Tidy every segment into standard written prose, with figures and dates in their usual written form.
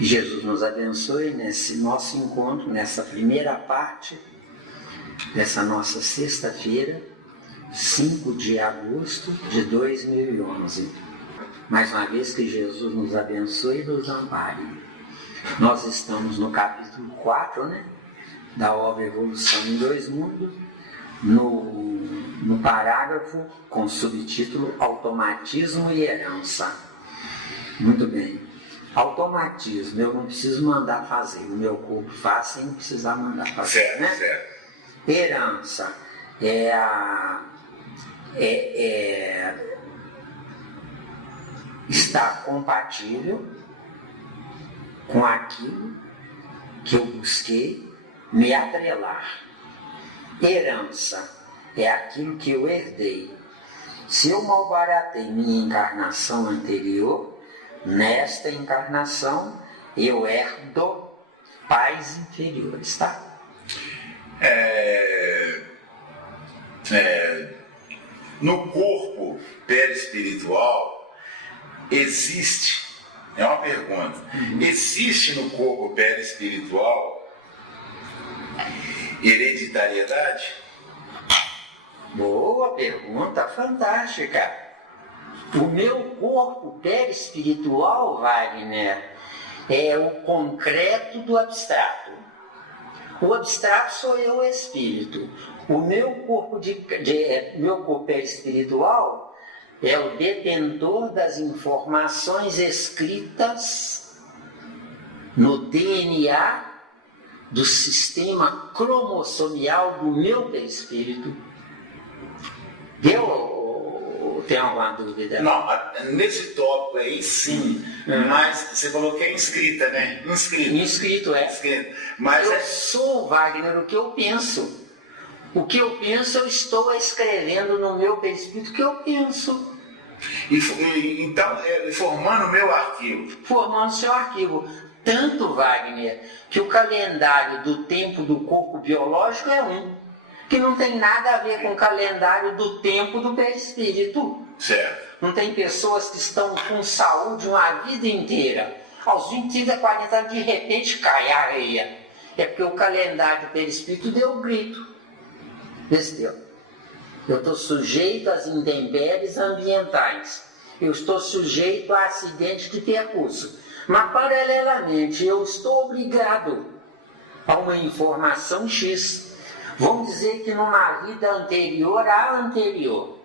Que Jesus nos abençoe nesse nosso encontro, nessa primeira parte dessa nossa sexta-feira, 5 de agosto de 2011. Mais uma vez que Jesus nos abençoe e nos ampare. Nós estamos no capítulo 4, né, da obra Evolução em Dois Mundos, no parágrafo com subtítulo Automatismo e Herança. Muito bem. Automatismo, eu não preciso mandar fazer, o meu corpo faz sem precisar mandar fazer. Certo, né? certo. Herança está compatível com aquilo que eu busquei me atrelar. Herança é aquilo que eu herdei. Se eu malbaratei minha encarnação anterior, nesta encarnação eu herdo pais inferiores, tá? No corpo perispiritual existe, é uma pergunta, existe no corpo perispiritual hereditariedade? Boa pergunta, fantástica. O meu corpo perispiritual, Wagner, é o concreto do abstrato. O abstrato sou eu, o espírito. O meu corpo meu corpo perispiritual é o detentor das informações escritas no DNA do sistema cromossomial do meu perispírito. Tem alguma dúvida? Não, nesse tópico aí sim, mas você falou que é inscrita, né? Inscrito, é. Inscrito. Mas eu sou, Wagner, o que eu penso. O que eu penso, eu estou escrevendo no meu perispírito o que eu penso. Então, formando o meu arquivo. Formando seu arquivo. Tanto, Wagner, que o calendário do tempo do corpo biológico é que não tem nada a ver com o calendário do tempo do perispírito. Certo. Não tem pessoas que estão com saúde uma vida inteira. Aos 20, 30, 40 anos, de repente cai a areia. É porque o calendário do perispírito deu um grito. Entendeu? Eu estou sujeito às intempéries ambientais. Eu estou sujeito a acidente de percurso. Mas, paralelamente, eu estou obrigado a uma informação X. Vamos dizer que numa vida anterior à anterior,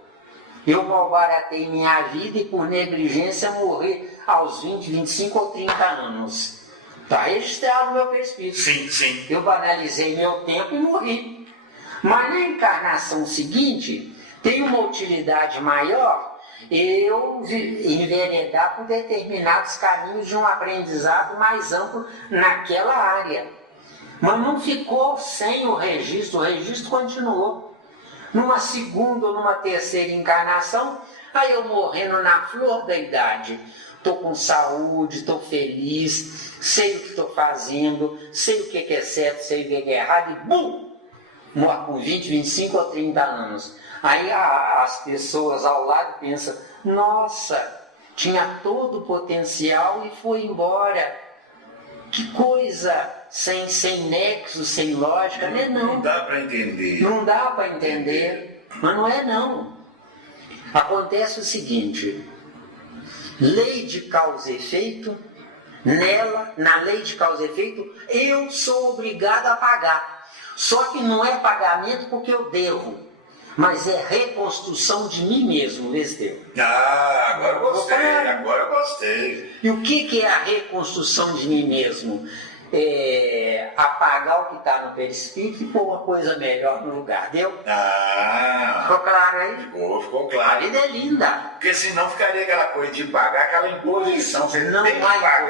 eu malbaratei minha vida e por negligência morri aos 20, 25 ou 30 anos. Está registrado no meu perispírito. Sim, sim. Eu banalizei meu tempo e morri. Mas na encarnação seguinte, tem uma utilidade maior eu enveredar por determinados caminhos de um aprendizado mais amplo naquela área. Mas não ficou sem o registro continuou. Numa segunda ou numa terceira encarnação, aí eu morrendo na flor da idade. Estou com saúde, estou feliz, sei o que estou fazendo, sei o que é certo, sei o que é errado, e bum! Morro com 20, 25 ou 30 anos. Aí as pessoas ao lado pensam, nossa, tinha todo o potencial e foi embora. Que coisa sem nexo, sem lógica, né? Não dá para entender. Não dá para entender, mas não é não. Acontece o seguinte, lei de causa e efeito, na lei de causa e efeito, eu sou obrigado a pagar. Só que não é pagamento porque eu devo, mas é reconstrução de mim mesmo, Vesdeu. Agora eu gostei. E o que é a reconstrução de mim mesmo? É apagar o que está no perispírito e pôr uma coisa melhor no lugar, deu? Ficou claro aí? Ficou claro. A vida é linda. Porque senão ficaria aquela coisa de pagar, aquela imposição. Você não tem que pagar.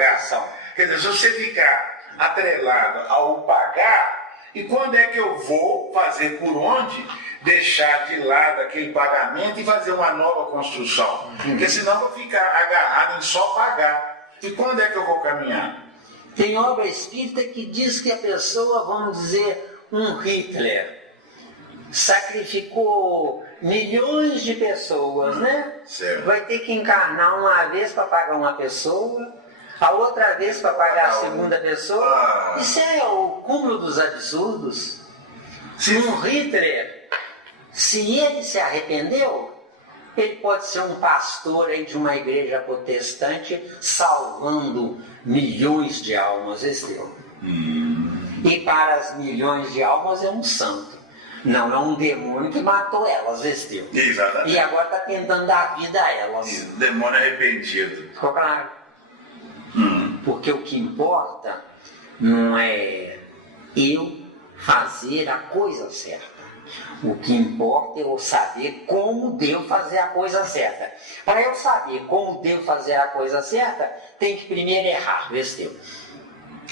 Quer dizer, se você ficar atrelado ao pagar, e quando é que eu vou fazer por onde? Deixar de lado aquele pagamento e fazer uma nova construção. Porque senão eu vou ficar agarrado em só pagar. E quando é que eu vou caminhar? Tem obra espírita que diz que a pessoa, vamos dizer, um Hitler, sacrificou milhões de pessoas, né? Certo. Vai ter que encarnar uma vez para pagar uma pessoa, A outra vez para pagar a segunda pessoa. Isso é o cúmulo dos absurdos. Um Hitler, se ele se arrependeu, ele pode ser um pastor aí de uma igreja protestante salvando milhões de almas, E para as milhões de almas é um santo. Não é um demônio que matou elas, Exatamente. E agora está tentando dar vida a elas. Isso, demônio arrependido. Ficou claro? Porque o que importa não é eu fazer a coisa certa. O que importa é eu saber como devo fazer a coisa certa. Para eu saber como devo fazer a coisa certa, tem que primeiro errar,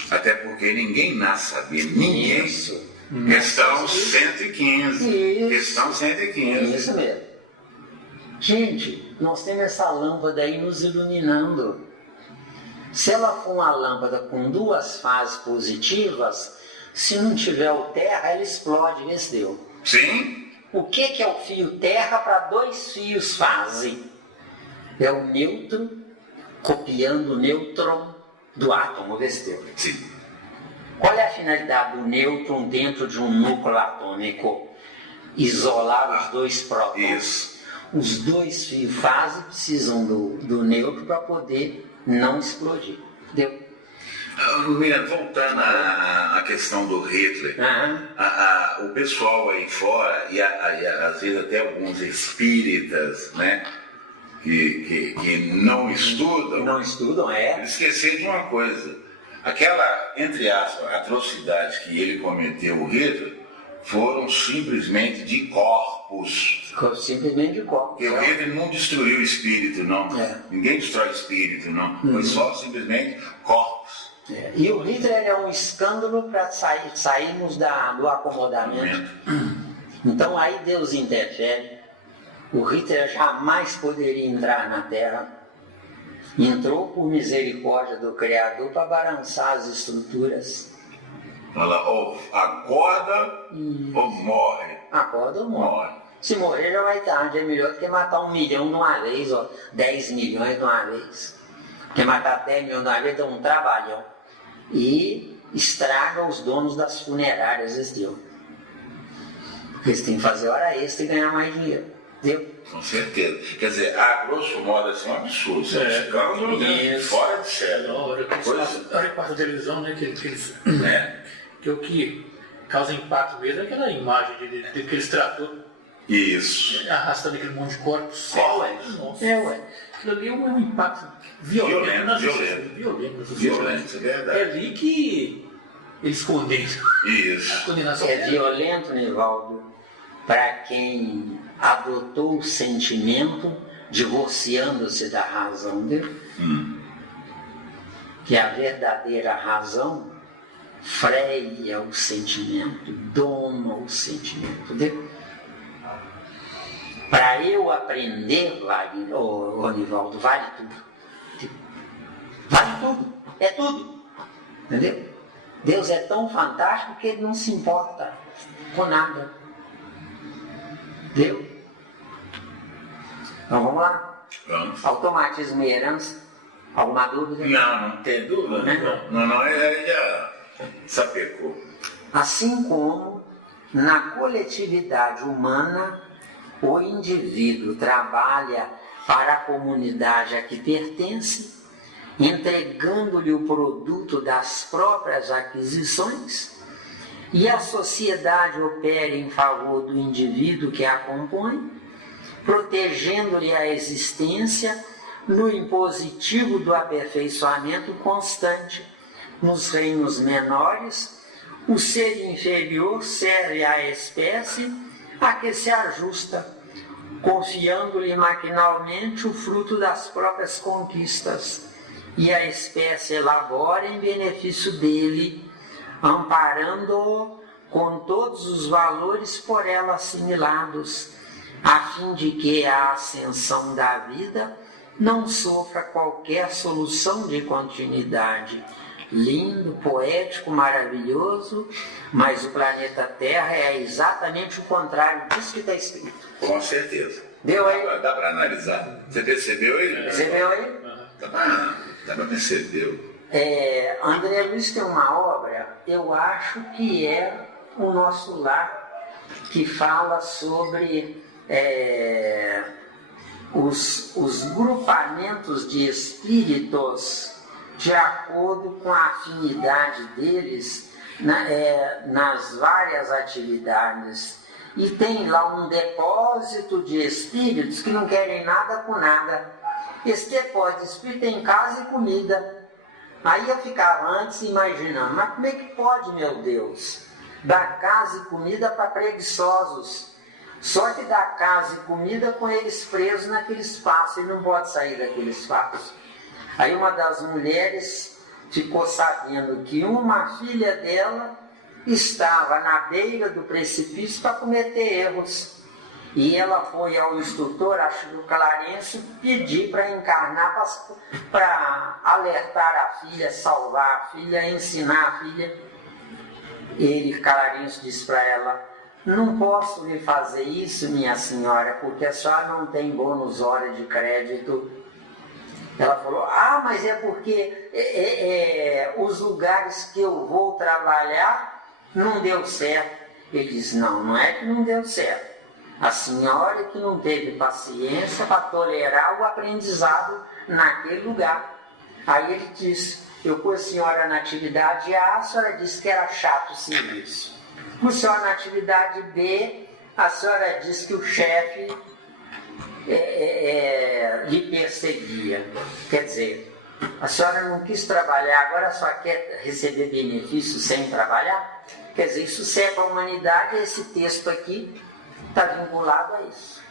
Até porque ninguém nasce sabendo. Ninguém. Isso. Questão 115. Isso. Questão 115. Isso mesmo. Gente, nós temos essa lâmpada aí nos iluminando. Se ela for uma lâmpada com duas fases positivas, se não tiver o terra, ela explode, Sim. O que é o fio terra para dois fios fase? É o nêutron copiando o nêutron do átomo, Sim. Qual é a finalidade do nêutron dentro de um núcleo atômico? Isolar os dois prótons. Isso. Os dois fios fase precisam do nêutron para poder não explodir. Miranda, voltando à questão do Hitler, o pessoal aí fora, e às vezes até alguns espíritas, né, que não estudam, eles esqueceram de uma coisa. Aquela, entre aspas, atrocidade que ele cometeu, o Hitler, foram simplesmente de corpos. Simplesmente de corpos. Porque o Hitler não destruiu o espírito, não. Ninguém destrói o espírito, não. Foi só simplesmente corpos. E o Hitler é um escândalo para sairmos do acomodamento. Então aí Deus interfere. O Hitler jamais poderia entrar na Terra. Entrou por misericórdia do Criador para balançar as estruturas. Fala, ou acorda ou morre. Acorda ou morre. Se morrer já vai tarde, é melhor do que matar 1 milhão de uma vez, 10 milhões de uma vez. Porque matar 10 milhões de uma vez dá um trabalhão. E estraga os donos das funerárias, Porque eles têm que fazer hora extra e ganhar mais dinheiro. Com certeza. Quer dizer, a grosso modo, assim, é um absurdo. Isso é um escândalo fora de série. A hora que passa a televisão, né, que o que causa impacto mesmo é aquela imagem daqueles tratores. Isso. Arrastando aquele monte de corpos. Nossa. Aquilo ali é um impacto violento na sociedade. É verdade. É ali que eles condenam. Isso. A condenação é violento, Nivaldo, para quem adotou o sentimento divorciando-se da razão, que a verdadeira razão freia o sentimento, doma o sentimento. Para eu aprender, Nivaldo, vale tudo. Vale tudo. É tudo. Entendeu? Deus é tão fantástico que ele não se importa com nada. Entendeu? Então vamos lá. Vamos. Automatismo e herança. Alguma dúvida? Não tem dúvida. Não, já sapecou. Assim como na coletividade humana, o indivíduo trabalha para a comunidade a que pertence, entregando-lhe o produto das próprias aquisições, e a sociedade opera em favor do indivíduo que a compõe, protegendo-lhe a existência no impositivo do aperfeiçoamento constante. Nos reinos menores, o ser inferior serve à espécie a que se ajusta, confiando-lhe maquinalmente o fruto das próprias conquistas, e a espécie elabora em benefício dele, amparando-o com todos os valores por ela assimilados, a fim de que a ascensão da vida não sofra qualquer solução de continuidade. Lindo, poético, maravilhoso, mas o planeta Terra é exatamente o contrário disso que está escrito. Com certeza. Deu aí? Dá para analisar. Você percebeu aí? Percebeu aí? Tá. Ela percebeu. André Luiz tem uma obra, eu acho que é O Nosso Lar, que fala sobre os grupamentos de espíritos de acordo com a afinidade deles nas várias atividades. E tem lá um depósito de espíritos que não querem nada com nada. Esse depósito de espírito tem casa e comida. Aí eu ficava antes imaginando, mas como é que pode, meu Deus, dar casa e comida para preguiçosos? Só que dá casa e comida com eles presos naquele espaço, e não pode sair daquele espaço. Aí uma das mulheres ficou sabendo que uma filha dela estava na beira do precipício para cometer erros. E ela foi ao instrutor, acho que o Clarencio, pedir para encarnar, para alertar a filha, salvar a filha, ensinar a filha. Ele, Clarencio, disse para ela: não posso lhe fazer isso, minha senhora, porque a senhora não tem bônus hora de crédito. Ela falou: mas é porque os lugares que eu vou trabalhar não deu certo. Ele disse: não é que não deu certo. A senhora que não teve paciência para tolerar o aprendizado naquele lugar. Aí ele disse: eu pus a senhora na atividade A, a senhora disse que era chato o serviço. Pus a senhora na atividade B, a senhora disse que o chefe lhe perseguia. Quer dizer, a senhora não quis trabalhar, agora só quer receber benefício sem trabalhar? Quer dizer, isso serve para a humanidade, esse texto aqui está vinculado a isso.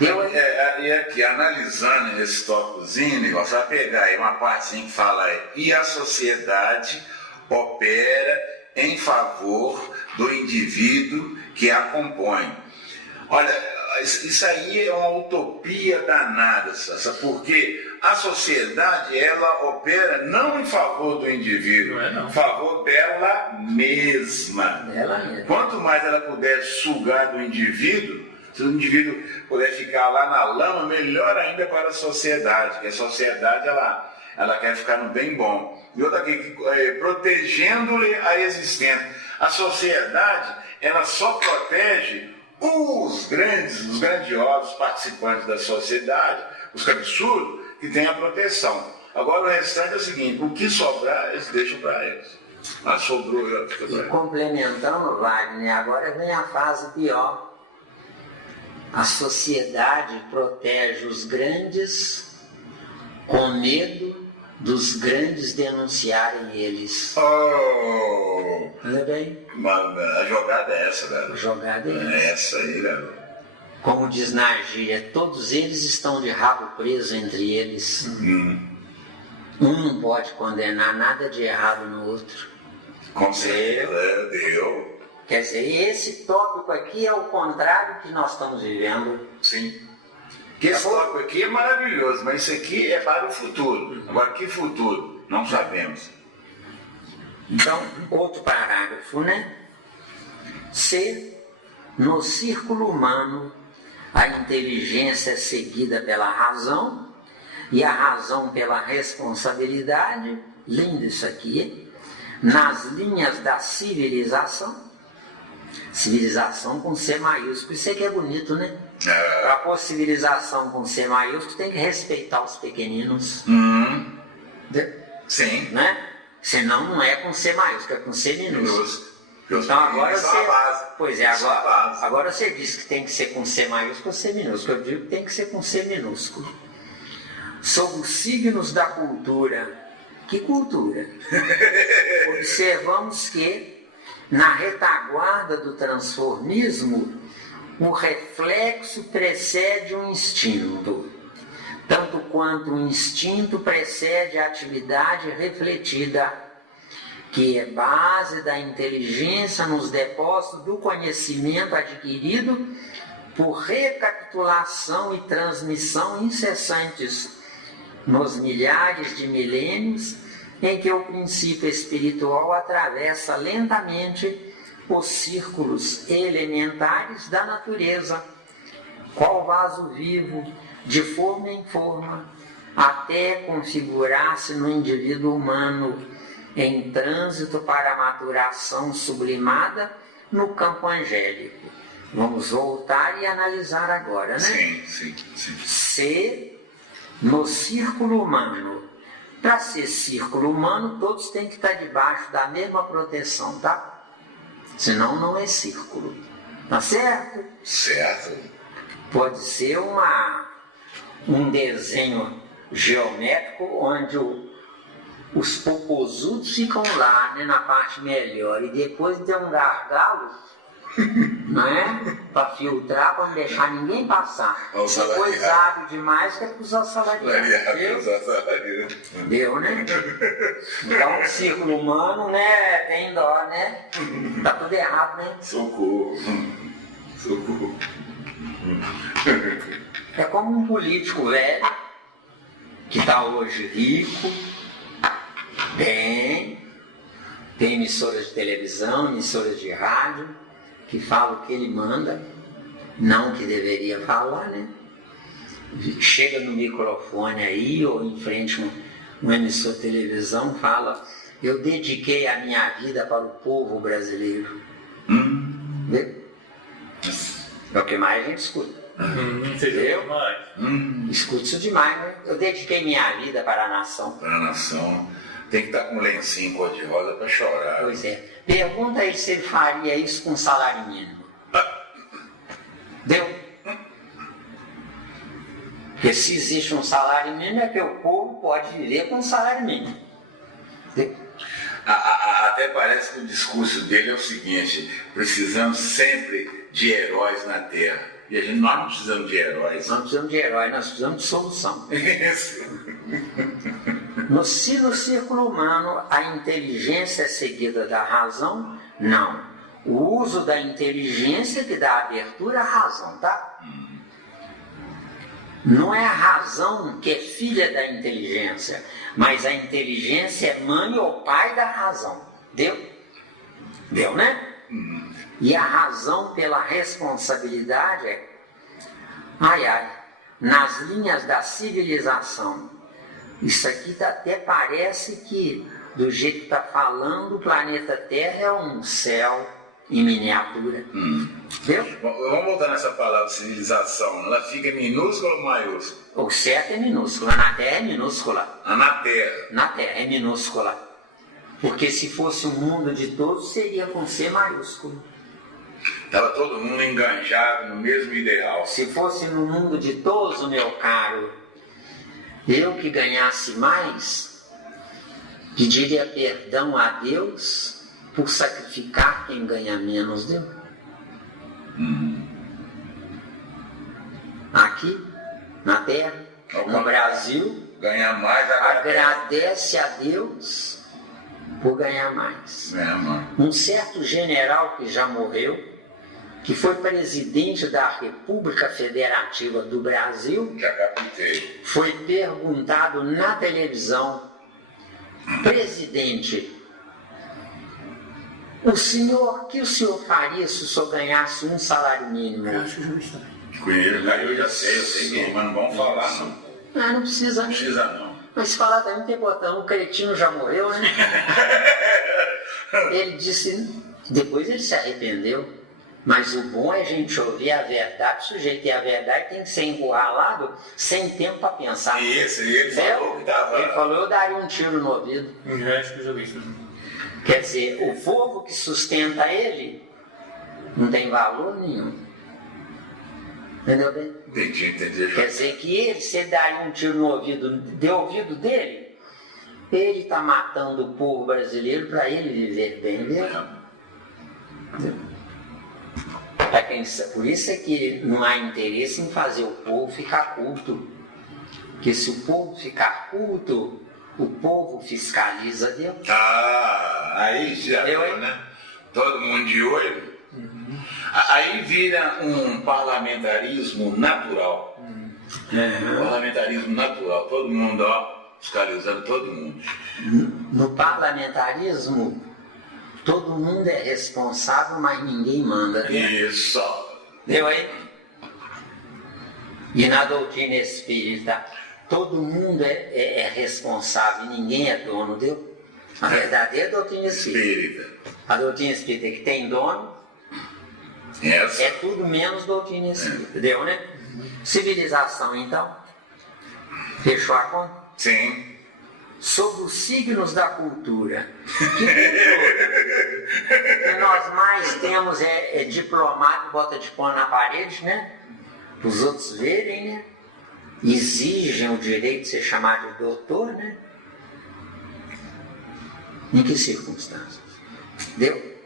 E aqui, analisando esse tópicozinho, você vai pegar aí uma partezinha que fala e a sociedade opera em favor do indivíduo que a compõe. Olha, isso aí é uma utopia danada, porque a sociedade, ela opera não em favor do indivíduo, em favor dela mesma. Quanto mais ela puder sugar do indivíduo, se o indivíduo puder ficar lá na lama, melhor ainda para a sociedade, porque a sociedade ela quer ficar no bem bom. E outra aqui, protegendo-lhe a existência. A sociedade, ela só protege os grandiosos participantes da sociedade, os cabeçudos, que têm a proteção. Agora o restante é o seguinte: o que sobrar, eles deixam para eles. Mas sobrou, fica para eles. Complementando, Wagner, agora vem a fase pior. A sociedade protege os grandes com medo dos grandes denunciarem eles. Olha bem? A jogada é essa, garoto. A jogada é essa aí, garoto. Como diz na gíria, todos eles estão de rabo preso entre eles. Um não pode condenar nada de errado no outro. Com certeza, deu. Quer dizer, esse tópico aqui é o contrário do que nós estamos vivendo. Sim. Que esse tópico aqui é maravilhoso, mas isso aqui é para o futuro. Agora, que futuro? Não sabemos. Então, outro parágrafo, né? Se no círculo humano a inteligência é seguida pela razão e a razão pela responsabilidade, lindo isso aqui, nas linhas da civilização com C maiúsculo, isso aqui é bonito, né? Para pôr civilização com C maiúsculo tem que respeitar os pequeninos. Sim. Né? Senão não é com C maiúsculo, é com C minúsculo. Então agora agora você disse que tem que ser com C maiúsculo ou C minúsculo. Eu digo que tem que ser com C minúsculo. Sob os signos da cultura. Que cultura? Observamos que na retaguarda do transformismo o reflexo precede um instinto, tanto quanto o instinto precede a atividade refletida, que é base da inteligência nos depósitos do conhecimento adquirido por recapitulação e transmissão incessantes nos milhares de milênios em que o princípio espiritual atravessa lentamente os círculos elementares da natureza, qual vaso vivo, de forma em forma, até configurar-se no indivíduo humano em trânsito para a maturação sublimada no campo angélico. Vamos voltar e analisar agora, né? Sim. Ser no círculo humano. Para ser círculo humano, todos têm que estar debaixo da mesma proteção, tá? Senão não é círculo. Tá certo? Certo. Pode ser um desenho geométrico onde os popozudos ficam lá, né, na parte melhor, e depois tem um gargalo, não é? Para filtrar, para não deixar ninguém passar. Depois abre demais que é para os assalariados. Deu, né? Então o círculo humano, né, tem dó, né? Tá tudo errado, né? Socorro. É como um político velho, que está hoje rico, tem emissoras de televisão, emissoras de rádio, que falam o que ele manda, não o que deveria falar, né? Chega no microfone aí, ou em frente a uma emissora de televisão, fala: eu dediquei a minha vida para o povo brasileiro. Entendeu? É o que mais a gente escuta. Entendeu? Escuta isso demais, né? Eu dediquei minha vida para a nação. Para a nação. Tem que estar com um lencinho cor-de-rosa para chorar. Pois é. Pergunta aí se ele faria isso com salário mínimo. Deu? Porque se existe um salário mínimo, é que o povo pode viver com um salário mínimo. Deu? Até parece que o discurso dele é o seguinte: precisamos sempre de heróis na Terra. E nós não precisamos de heróis. Nós precisamos de heróis, nós precisamos de solução. Isso. No círculo humano, a inteligência é seguida da razão? Não. O uso da inteligência que dá abertura à razão, tá? Não é a razão que é filha da inteligência, mas a inteligência é mãe ou pai da razão. Deu? Deu, né? E a razão pela responsabilidade é, nas linhas da civilização. Isso aqui até parece que, do jeito que está falando, o planeta Terra é um céu em miniatura. Viu? Vamos voltar nessa palavra civilização. Ela fica minúscula ou maiúscula? O certo é minúscula, na Terra é minúscula. Na Terra? Na Terra é minúscula. Porque se fosse o mundo de todos, seria com C maiúsculo. Estava todo mundo enganjado no mesmo ideal. Se fosse no mundo de todos, meu caro, eu que ganhasse mais, pediria perdão a Deus por sacrificar quem ganha menos, deu? Aqui, na Terra, no Brasil, ganhar mais, agradece a Deus por ganhar mais. Um certo general que já morreu, que foi presidente da República Federativa do Brasil, já captei, foi perguntado na televisão: presidente, o que o senhor faria se o senhor ganhasse um salário mínimo? Eu acho justo. Eu já sei mesmo, mas não vamos falar não. Ah, não precisa. Não precisa não. Mas se falar também tem botão, o cretino já morreu, né? Ele disse, depois ele se arrependeu. Mas o bom é a gente ouvir a verdade, o sujeito e a verdade tem que ser encurralado sem tempo para pensar. Isso, e ele falou que dava. Ele falou: eu daria um tiro no ouvido. Eu acho que eu já vi isso. Quer dizer, o povo que sustenta ele não tem valor nenhum. Entendeu bem? Entendi. Quer dizer que ele, se ele daria um tiro no ouvido, de ouvido dele, ele está matando o povo brasileiro para ele viver bem, viu? Por isso é que não há interesse em fazer o povo ficar culto. Porque se o povo ficar culto, o povo fiscaliza, deu? Aí já deu, né? Todo mundo de olho. Aí vira um parlamentarismo natural. Parlamentarismo natural, todo mundo, fiscalizando todo mundo. No parlamentarismo, todo mundo é responsável, mas ninguém manda. Né? Isso. Deu aí? E na doutrina espírita? todo mundo é responsável e ninguém é dono, deu? A verdadeira doutrina espírita. A doutrina espírita que tem dono é tudo menos doutrina espírita, deu, né? Civilização, então. Fechou a conta? Sim. Sobre os signos da cultura. Que nós mais temos é diplomado, bota diploma na parede, né? Para os outros verem, né? Exigem o direito de ser chamado de doutor, né? Em que circunstâncias? Deu?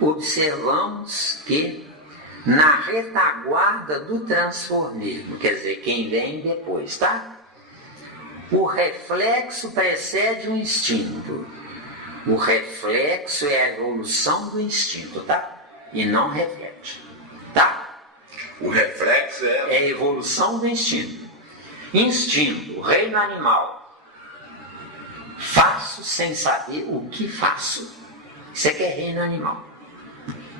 Observamos que na retaguarda do transformismo, quer dizer, quem vem depois, tá? O reflexo precede o instinto. O reflexo é a evolução do instinto, tá? E não reflete, tá? O reflexo é a evolução do instinto. Instinto, reino animal. Faço sem saber o que faço. Isso aqui é reino animal.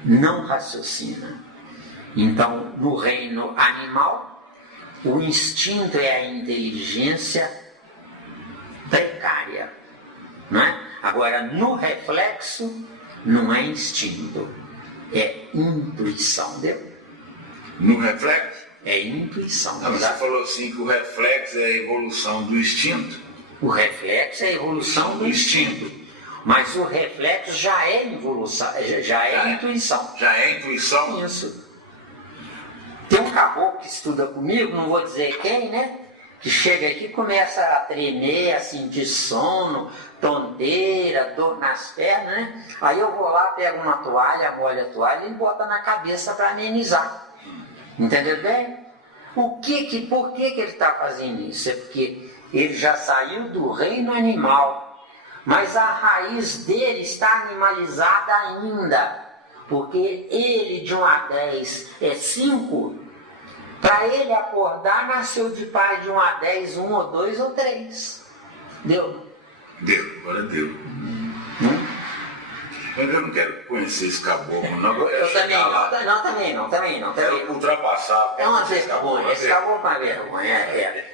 Não raciocina. Então, no reino animal, o instinto é a inteligência precária, não é? Agora, no reflexo, não é instinto, é intuição, deu? No reflexo? É intuição. Não, você falou assim que o reflexo é a evolução do instinto. O reflexo é a evolução do instinto. Mas o reflexo já é evolução, já é intuição. Já é intuição? Isso. Tem um caboclo que estuda comigo, não vou dizer quem, né? Que chega aqui e começa a tremer, a sentir sono, tonteira, dor nas pernas, né? Aí eu vou lá, pego uma toalha, molho a toalha e bota na cabeça para amenizar. Entendeu bem? Por que ele está fazendo isso? É porque ele já saiu do reino animal, mas a raiz dele está animalizada ainda, porque ele de 1 a 10 é 5, para ele acordar nasceu de pai de 1 a 10, 1 ou 2 ou 3. Deu? Deu, agora deu. Mas eu não quero conhecer esse caboclo, não. Eu também não. Quero ultrapassar. É uma vergonha, esse caboclo é uma vergonha.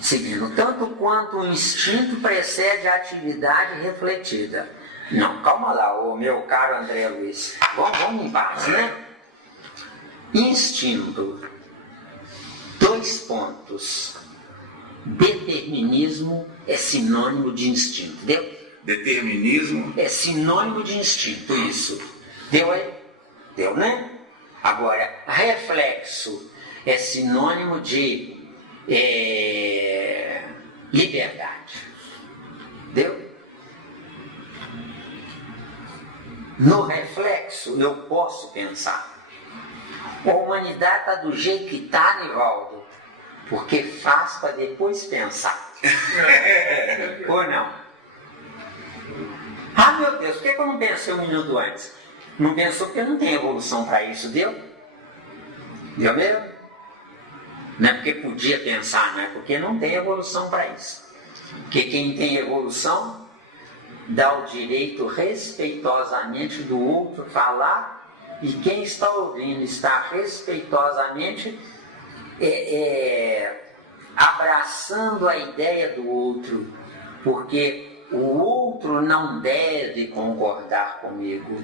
Seguindo, tanto quanto o instinto precede a atividade refletida. Não, calma lá, ô meu caro André Luiz. Vamos em paz, né? Instinto. 2 pontos. Determinismo é sinônimo de instinto, deu? Determinismo é sinônimo de instinto, isso. Deu aí? Deu, né? Agora, reflexo é sinônimo de liberdade. Deu? No reflexo eu posso pensar. A humanidade está do jeito que está, Nivaldo, porque faz para depois pensar. Ou não? Ah, meu Deus, por que eu não pensei 1 minuto antes? Não pensou porque não tem evolução para isso, deu? Deu mesmo? Não é porque podia pensar, não é porque não tem evolução para isso. Porque quem tem evolução dá o direito respeitosamente do outro falar, e quem está ouvindo está respeitosamente abraçando a ideia do outro, porque o outro não deve concordar comigo,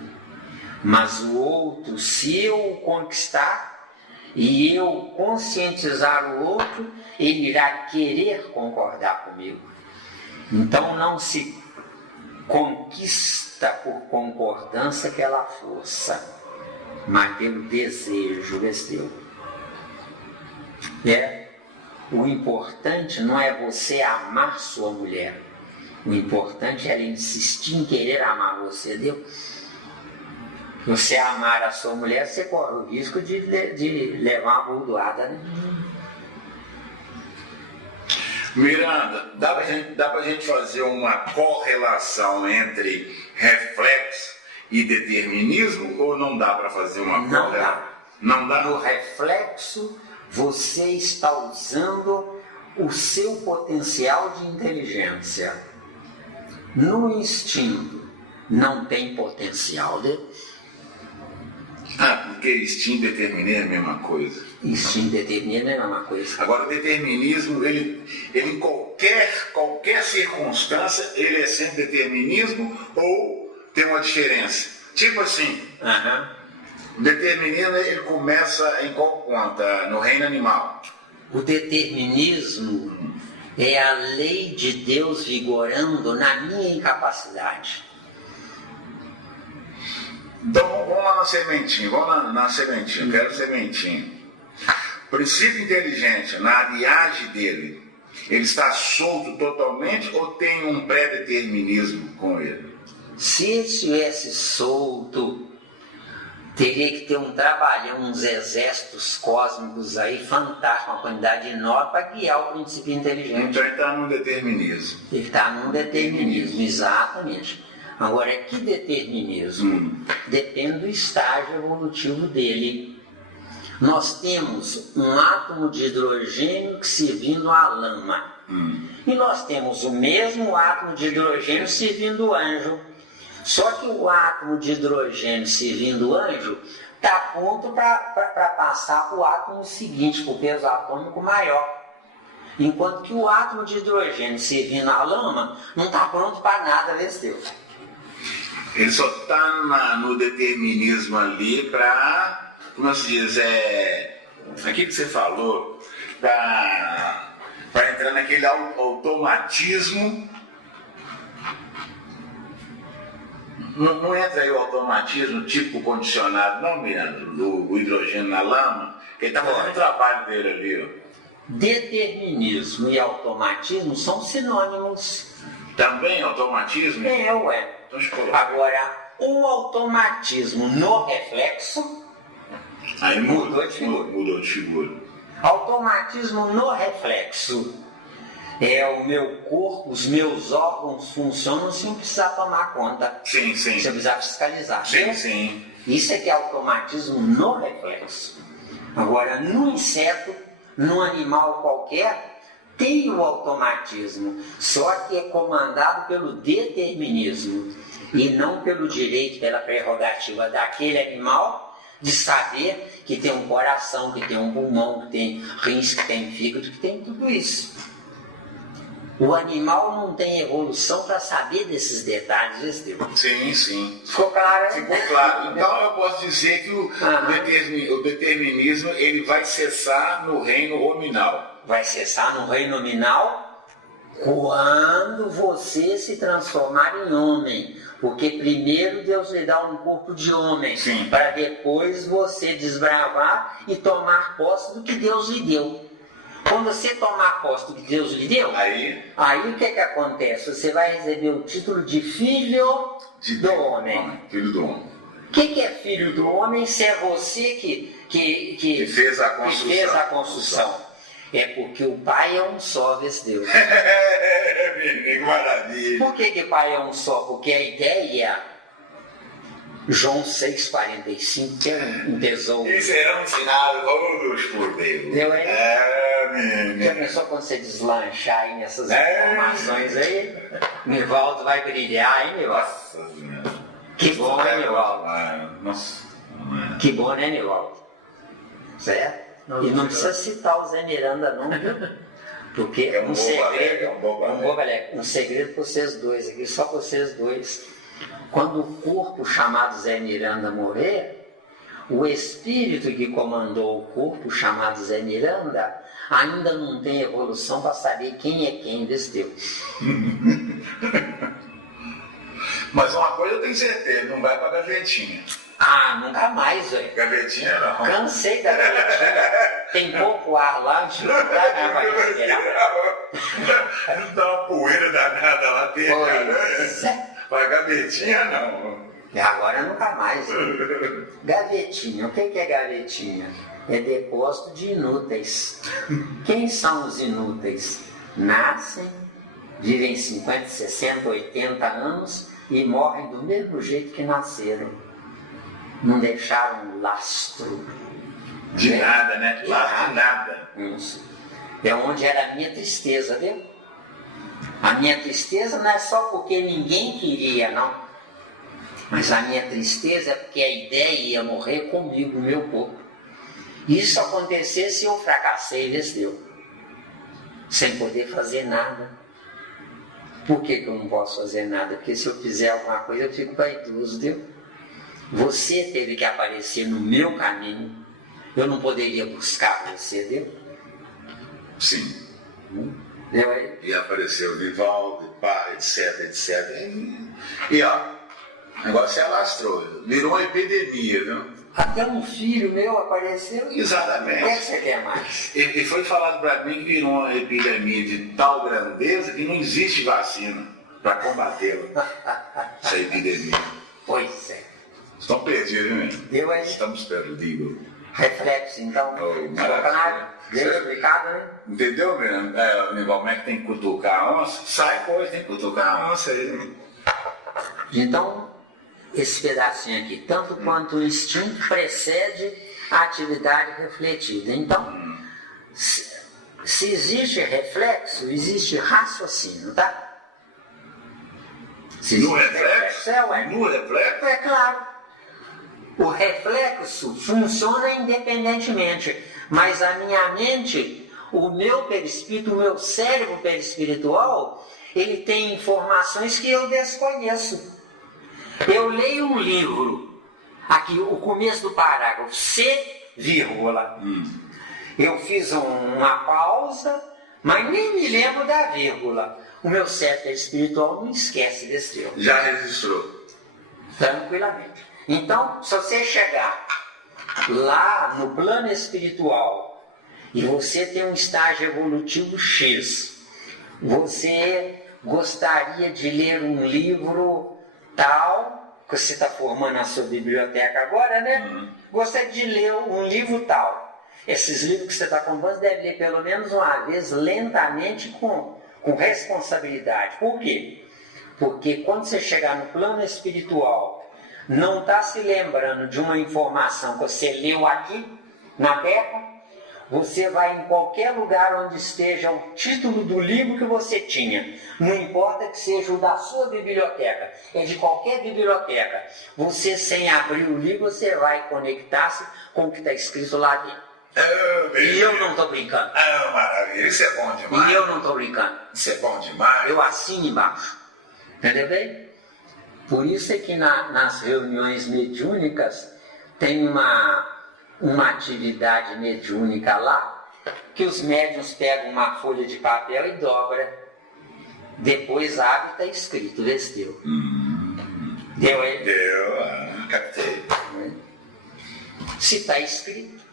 mas o outro, se eu o conquistar e eu conscientizar o outro, ele irá querer concordar comigo. Então não se conquista por concordância pela força, mas pelo desejo, deu. O importante não é você amar sua mulher. O importante é ela insistir em querer amar você, deu? Você amar a sua mulher, você corre o risco de levar uma bordoada, né? Miranda, dá pra gente fazer uma correlação entre reflexo e determinismo, ou não dá para fazer uma correlação? Não dá. No reflexo, você está usando o seu potencial de inteligência. No instinto, não tem potencial, né? Ah, porque instinto e determinismo é a mesma coisa. Instinto e determinismo é a mesma coisa. Agora, o determinismo, ele em qualquer circunstância, ele é sempre determinismo ou tem uma diferença? Tipo assim, o determinismo, ele começa em qual conta? No reino animal. O determinismo é a lei de Deus vigorando na minha incapacidade. Então, vamos lá na sementinha, eu quero sementinha. O princípio inteligente, na viagem dele, ele está solto totalmente ou tem um pré-determinismo com ele? Se ele estivesse solto, teria que ter um trabalhão, uns exércitos cósmicos aí, fantásticos, uma quantidade enorme para guiar o princípio inteligente. Então ele está num determinismo. Ele está num determinismo, exatamente. Agora, que determinismo? Depende do estágio evolutivo dele. Nós temos um átomo de hidrogênio servindo a lama. E nós temos o mesmo átomo de hidrogênio servindo o anjo. Só que o átomo de hidrogênio servindo o anjo está pronto para passar para o átomo seguinte, para o peso atômico maior. Enquanto que o átomo de hidrogênio servindo a lama não está pronto para nada, Vesteu. Ele só está no determinismo ali para, como se diz, aquilo que você falou, para entrar naquele automatismo. Não entra aí o automatismo tipo condicionado, não, Miranda, do hidrogênio na lama, que ele está fazendo o trabalho dele ali. Ó. Determinismo e automatismo são sinônimos. Também automatismo? Ué. Agora, o automatismo no reflexo aí mudou de figura. Mudou de figura. Automatismo no reflexo é o meu corpo, os meus órgãos funcionam sem precisar tomar conta. Sim. Sem precisar fiscalizar. Sim. Isso é que é automatismo no reflexo. Agora, no inseto, num animal qualquer, tem o automatismo, só que é comandado pelo determinismo e não pelo direito, pela prerrogativa daquele animal de saber que tem um coração, que tem um pulmão, que tem rins, que tem fígado, que tem tudo isso. O animal não tem evolução para saber desses detalhes, Estevão. Sim. Ficou claro? Ficou claro. Então eu posso dizer que o determinismo ele vai cessar no reino hominal. Vai cessar no reino nominal quando você se transformar em homem. Porque primeiro Deus lhe dá um corpo de homem, para depois você desbravar e tomar posse do que Deus lhe deu. Quando você tomar posse do que Deus lhe deu, aí o que acontece? Você vai receber o título de filho do homem. Filho do homem. O que é filho do homem se é você que fez a construção? É porque o Pai é um só, vê-se Deus. Que maravilha. Por que Pai é um só? Porque a ideia, João 6,45, que é um tesouro. E serão ensinados todos por Deus. Deu aí? Menino. Já pensou quando você deslanchar aí nessas informações aí? Nivaldo vai brilhar, hein, Nivaldo? Nossa Senhora. Que bom, né, Nivaldo? Nossa. Que bom, né, Nivaldo? Certo? E não precisa citar o Zé Miranda, não, viu? Porque é um segredo um segredo para vocês dois aqui, só para vocês dois. Quando o corpo chamado Zé Miranda morrer, o espírito que comandou o corpo chamado Zé Miranda ainda não tem evolução para saber quem é quem desse Deus. Mas uma coisa eu tenho certeza, não vai para a gavetinha. Nunca mais, velho. Gavetinha não. Cansei da gavetinha. Tem pouco ar lá, a gente não dá nada para respirar. Não dá uma poeira danada lá dentro. Pois é. Para gavetinha não. E agora nunca mais. Gavetinha, o que é gavetinha? É depósito de inúteis. Quem são os inúteis? Nascem, vivem 50, 60, 80 anos e morrem do mesmo jeito que nasceram. Não deixaram lastro. De nada, né? Lastro de nada. Isso. É onde era a minha tristeza, viu? A minha tristeza não é só porque ninguém queria, não. Mas a minha tristeza é porque a ideia ia morrer comigo, o meu corpo. Isso acontecesse, eu fracassei, venceu. Sem poder fazer nada. Por que eu não posso fazer nada? Porque se eu fizer alguma coisa, eu fico vaidoso, viu? Você teve que aparecer no meu caminho. Eu não poderia buscar você, viu? Sim. Deu aí? E apareceu o Vivaldo, pá, etc, etc. E ó, o negócio se alastrou, virou uma epidemia, viu? Até um filho meu apareceu. Exatamente. O que você quer mais? E foi falado para mim que virou uma epidemia de tal grandeza que não existe vacina para combatê-la. Essa epidemia. Pois é. Estão perdidos, hein? Deu aí? Estamos perdidos. Reflexo, então. Oh, Maravilha. Deu explicado, né? Entendeu, Miranda? Como é que tem que cutucar a onça? Sai, pois, tem que cutucar a onça aí. Então, esse pedacinho aqui, tanto quanto o instinto precede a atividade refletida. Então, se existe reflexo, existe raciocínio, tá? Se No existe reflexo? é No reflexo? É claro. O reflexo funciona independentemente, mas a minha mente, o meu perispírito, o meu cérebro perispiritual, ele tem informações que eu desconheço. Eu leio um livro, aqui o começo do parágrafo, C, vírgula. Eu fiz uma pausa, mas nem me lembro da vírgula. O meu cérebro espiritual não esquece desse erro. Já registrou. Tranquilamente. Então, se você chegar lá no plano espiritual e você tem um estágio evolutivo X, você gostaria de ler um livro tal, que você está formando a sua biblioteca agora, né? Gostaria de ler um livro tal. Esses livros que você está comprando, você deve ler pelo menos uma vez, lentamente, com responsabilidade. Por quê? Porque quando você chegar no plano espiritual, não está se lembrando de uma informação que você leu aqui, na Terra, você vai em qualquer lugar onde esteja o título do livro que você tinha. Não importa que seja o da sua biblioteca, é de qualquer biblioteca. Você, sem abrir o livro, você vai conectar-se com o que está escrito lá dentro. E eu não estou brincando. Maravilha, isso é bom demais. E eu não estou brincando. Isso é bom demais. Eu assino embaixo. Entendeu bem? Por isso é que nas reuniões mediúnicas tem uma atividade mediúnica lá, que os médiuns pegam uma folha de papel e dobra. Depois abre e está escrito, vê se deu. Deu aí? Deu, captei. Se está escrito,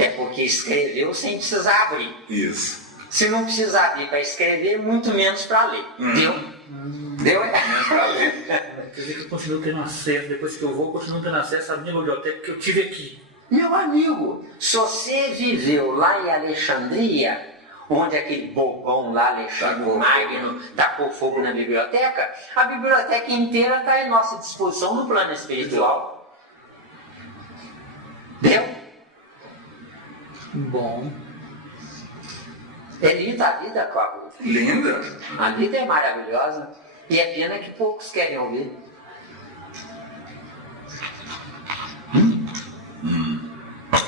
é porque escreveu sem precisar abrir. Isso. Se não precisar abrir para escrever, muito menos para ler. Deu? Deu aí? Menos para ler. Quer dizer que eu continuo tendo acesso, depois que eu vou, eu continuo tendo acesso à minha biblioteca que eu tive aqui. Meu amigo, se você viveu lá em Alexandria, onde aquele bobão lá, Alexandre Magno, tacou fogo na biblioteca, a biblioteca inteira está à nossa disposição no plano espiritual. Deu? Bom. É linda a vida, Cláudio. Linda. A vida é maravilhosa. E é pena que poucos querem ouvir.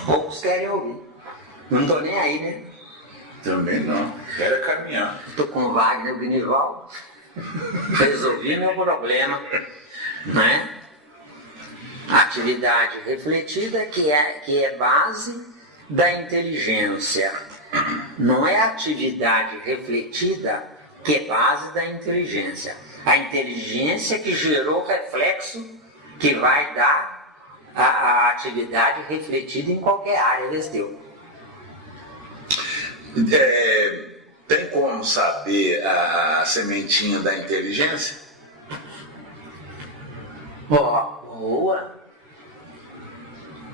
Poucos querem ouvir. Não estou nem aí, né? Também não. Quero caminhar. Estou com o Wagner Benival. Resolvi meu problema. Né? Atividade refletida que é base da inteligência. Não é a atividade refletida que é base da inteligência. A inteligência que gerou o reflexo que vai dar a atividade refletida em qualquer área desse teu. Tem como saber a sementinha da inteligência? Boa!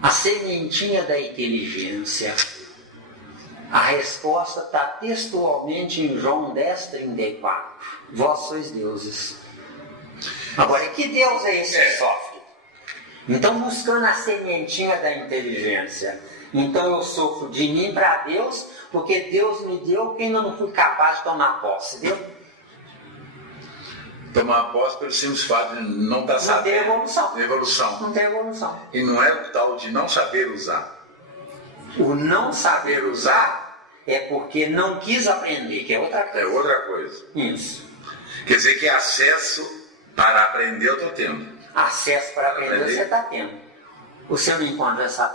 A sementinha da inteligência. A resposta está textualmente em João 10:34. Vós sois deuses. Agora, que Deus é esse que sofre? Então, buscando a sementinha da inteligência. Então, eu sofro de mim para Deus, porque Deus me deu que ainda não fui capaz de tomar posse, deu? tomar posse pelo simples fato de não estar sabendo. Não tem evolução. Evolução. Não tem evolução. E não é o tal de não saber usar. O não saber usar é porque não quis aprender, que é outra coisa. É outra coisa. Isso. Quer dizer que acesso para aprender eu estou tendo. Acesso para aprender você está tendo. Você não encontra essa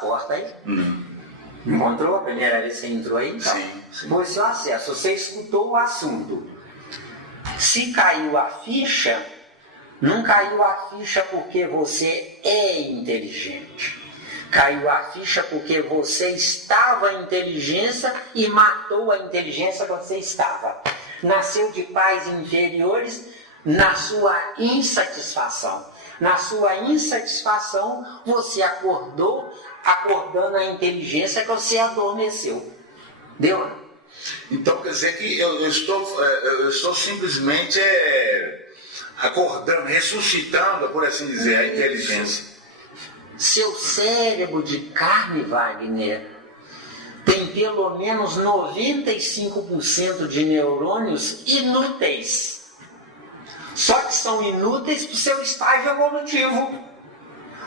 porta aí? Encontrou? A primeira vez que você entrou aí? Então, Sim. foi seu acesso. Você escutou o assunto. Se caiu a ficha, não caiu a ficha porque você é inteligente. Caiu a ficha porque você estava em inteligência e matou a inteligência que você estava. Nasceu de pais inferiores na sua insatisfação. Na sua insatisfação, você acordou, acordando a inteligência que você adormeceu. Deu? Então quer dizer que eu estou simplesmente acordando, ressuscitando, por assim dizer, a inteligência. Seu cérebro de carne, Wagner, tem pelo menos 95% de neurônios inúteis. Só que são inúteis para o seu estágio evolutivo.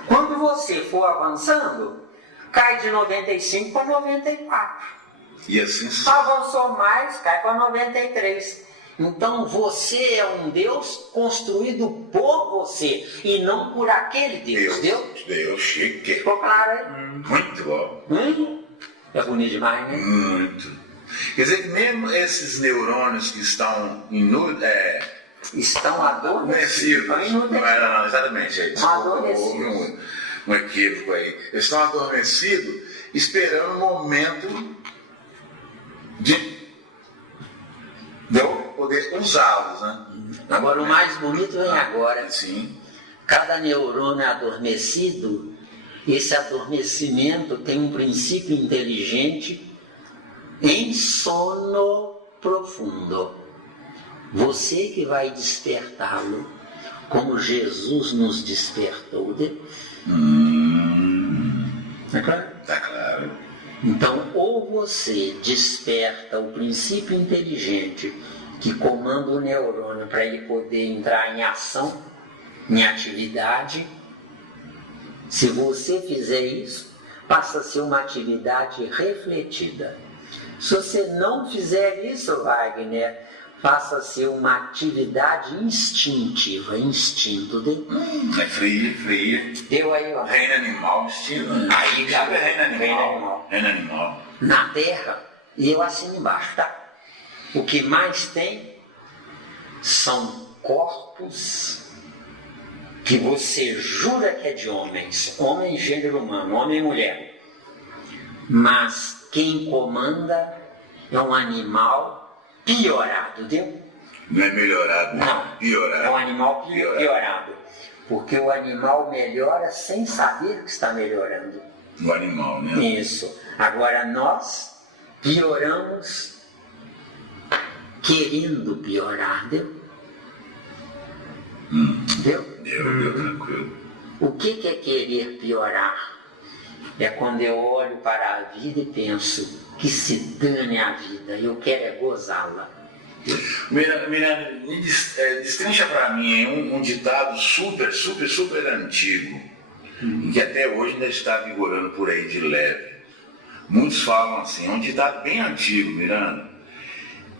Quando você for avançando, cai de 95 para 94. E assim avançou mais, cai para 93. Então você é um Deus construído por você e não por aquele Deus. Deus chique. Ficou claro aí? Muito bom. É bonito demais, né? Muito. Quer dizer que mesmo esses neurônios que estão estão adormecidos. Não, exatamente. Adormecidos. Um equívoco aí. Eles estão adormecidos esperando o momento de eu poder usá-los, né? Agora o mais bonito vem agora. Sim. Cada neurônio adormecido, esse adormecimento tem um princípio inteligente em sono profundo. Você que vai despertá-lo, como Jesus nos despertou. Tá claro? Tá claro. Então, ou você desperta o princípio inteligente que comanda o neurônio para ele poder entrar em ação, em atividade. Se você fizer isso, passa a ser uma atividade refletida. Se você não fizer isso, Wagner, passa a ser uma atividade instintiva, instinto. É fria. Deu aí, ó. Reino animal, instinto. Aí, sabe reino animal. Na Terra, e eu assino embaixo, tá? O que mais tem são corpos que você jura que é de homens. Homem, gênero humano, homem e mulher. Mas quem comanda é um animal piorado, deu? Não é melhorado, não. Piorado. É um animal piorado. Porque o animal melhora sem saber que está melhorando. O animal, né? Isso. Agora nós pioramos querendo piorar, deu? Deu? Deu, tranquilo. O que é querer piorar? É quando eu olho para a vida e penso que se dane a vida, eu quero é gozá-la. Miranda, destrincha para mim um ditado super antigo, e que até hoje ainda está vigorando por aí de leve. Muitos falam assim, é um ditado bem antigo, Miranda.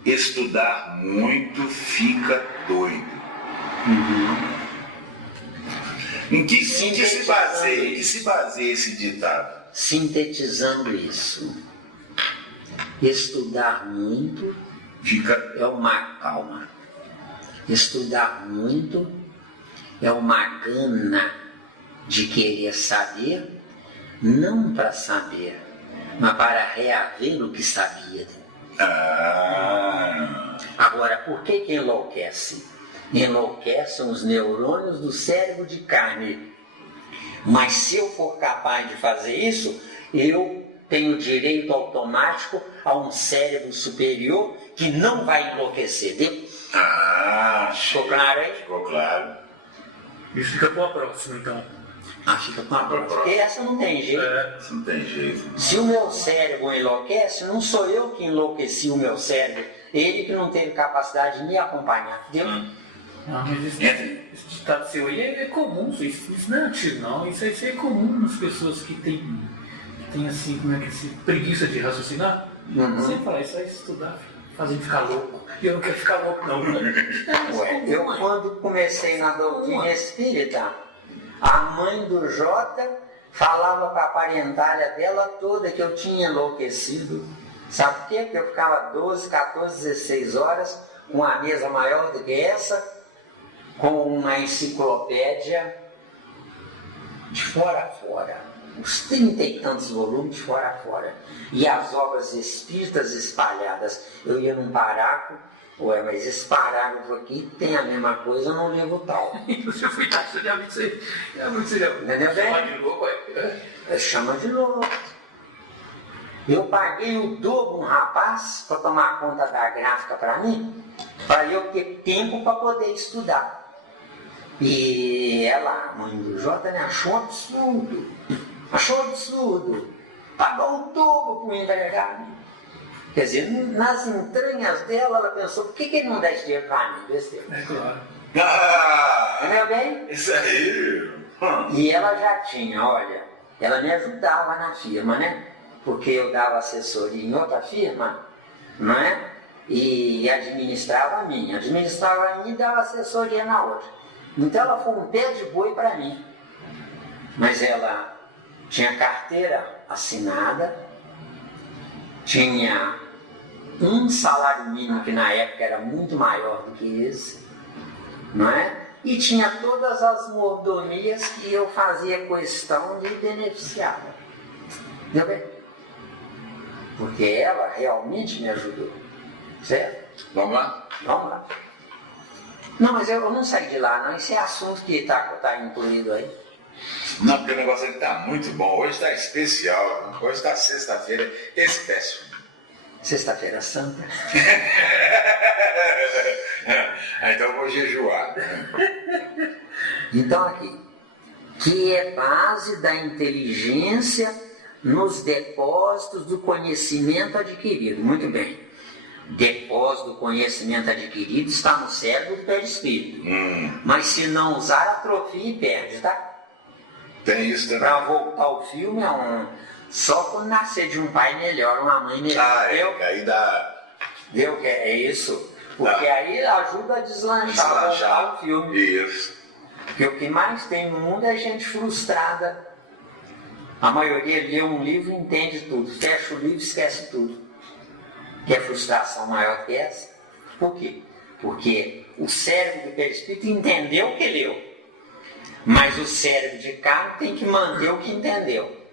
Estudar muito fica doido. Em que se baseia esse ditado? Sintetizando isso, estudar muito é uma calma. Estudar muito é uma gana de querer saber, não para saber, mas para reaver o que sabia. Agora, por que enlouquece? Enlouquecem os neurônios do cérebro de carne. Mas se eu for capaz de fazer isso, eu tenho direito automático a um cérebro superior que não vai enlouquecer. Ficou claro aí? Ficou claro. Isso fica para a próxima, então. Fica para a próxima. Porque essa não tem jeito. Isso não tem jeito. Se o meu cérebro enlouquece, não sou eu que enlouqueci o meu cérebro. Ele que não teve capacidade de me acompanhar. Entendeu? Ah, mas esse ditado seu aí é comum, isso não é antigo não, isso é comum nas pessoas que tem assim, como é que se preguiça de raciocinar. Você fala, isso é estudar, fazendo ficar louco. E eu não quero ficar louco não. Ué, eu quando comecei na doutrina espírita, a mãe do Jota falava para a parentalha dela toda que eu tinha enlouquecido. Sabe por quê? Porque eu ficava 12, 14, 16 horas com uma mesa maior do que essa, com uma enciclopédia de fora a fora, uns 30 e tantos volumes de fora a fora, e as obras espíritas espalhadas. Eu ia num parágrafo, ué, mas esse parágrafo aqui tem a mesma coisa num livro tal. Você foi taxado, já muito seria. Entendeu bem? Chama de louco, Chama de louco. Eu paguei o dobro um rapaz para tomar conta da gráfica para mim, para eu ter tempo para poder estudar. E ela, a mãe do Jota, né, achou absurdo. Pagou o dobro para o empregado. Quer dizer, nas entranhas dela, ela pensou, por que ele não dá esse dinheiro para mim? É claro. Entendeu bem? Isso aí. E ela já tinha, olha, ela me ajudava na firma, né? Porque eu dava assessoria em outra firma, não é? E administrava a minha e dava assessoria na outra. Então ela foi um pé de boi para mim. Mas ela tinha carteira assinada, tinha um salário mínimo que na época era muito maior do que esse, não é? E tinha todas as mordomias que eu fazia questão de beneficiá-la. Entendeu bem? Porque ela realmente me ajudou. Certo? Vamos lá? Vamos lá. Não, mas eu não saí de lá, não. Esse é assunto que está incluído aí. Não, porque o negócio aqui está muito bom. Hoje está especial. Hoje está sexta-feira espécie. Sexta-feira Santa. Então eu vou jejuar. Então aqui, que é base da inteligência nos depósitos do conhecimento adquirido. Muito bem. Depósito do conhecimento adquirido está no cérebro do perispírito. Mas se não usar, atrofia e perde, tá? Tem isso também. Para voltar ao filme, só quando nascer de um pai melhor, uma mãe melhor. Aí dá. Viu que é isso? Porque aí ajuda a deslanchar o filme. Isso. Porque o que mais tem no mundo é gente frustrada. A maioria lê um livro e entende tudo. Fecha o livro e esquece tudo. Quer frustração maior que essa? Por quê? Porque o cérebro do perispírito entendeu o que leu. Mas o cérebro de carne tem que manter o que entendeu.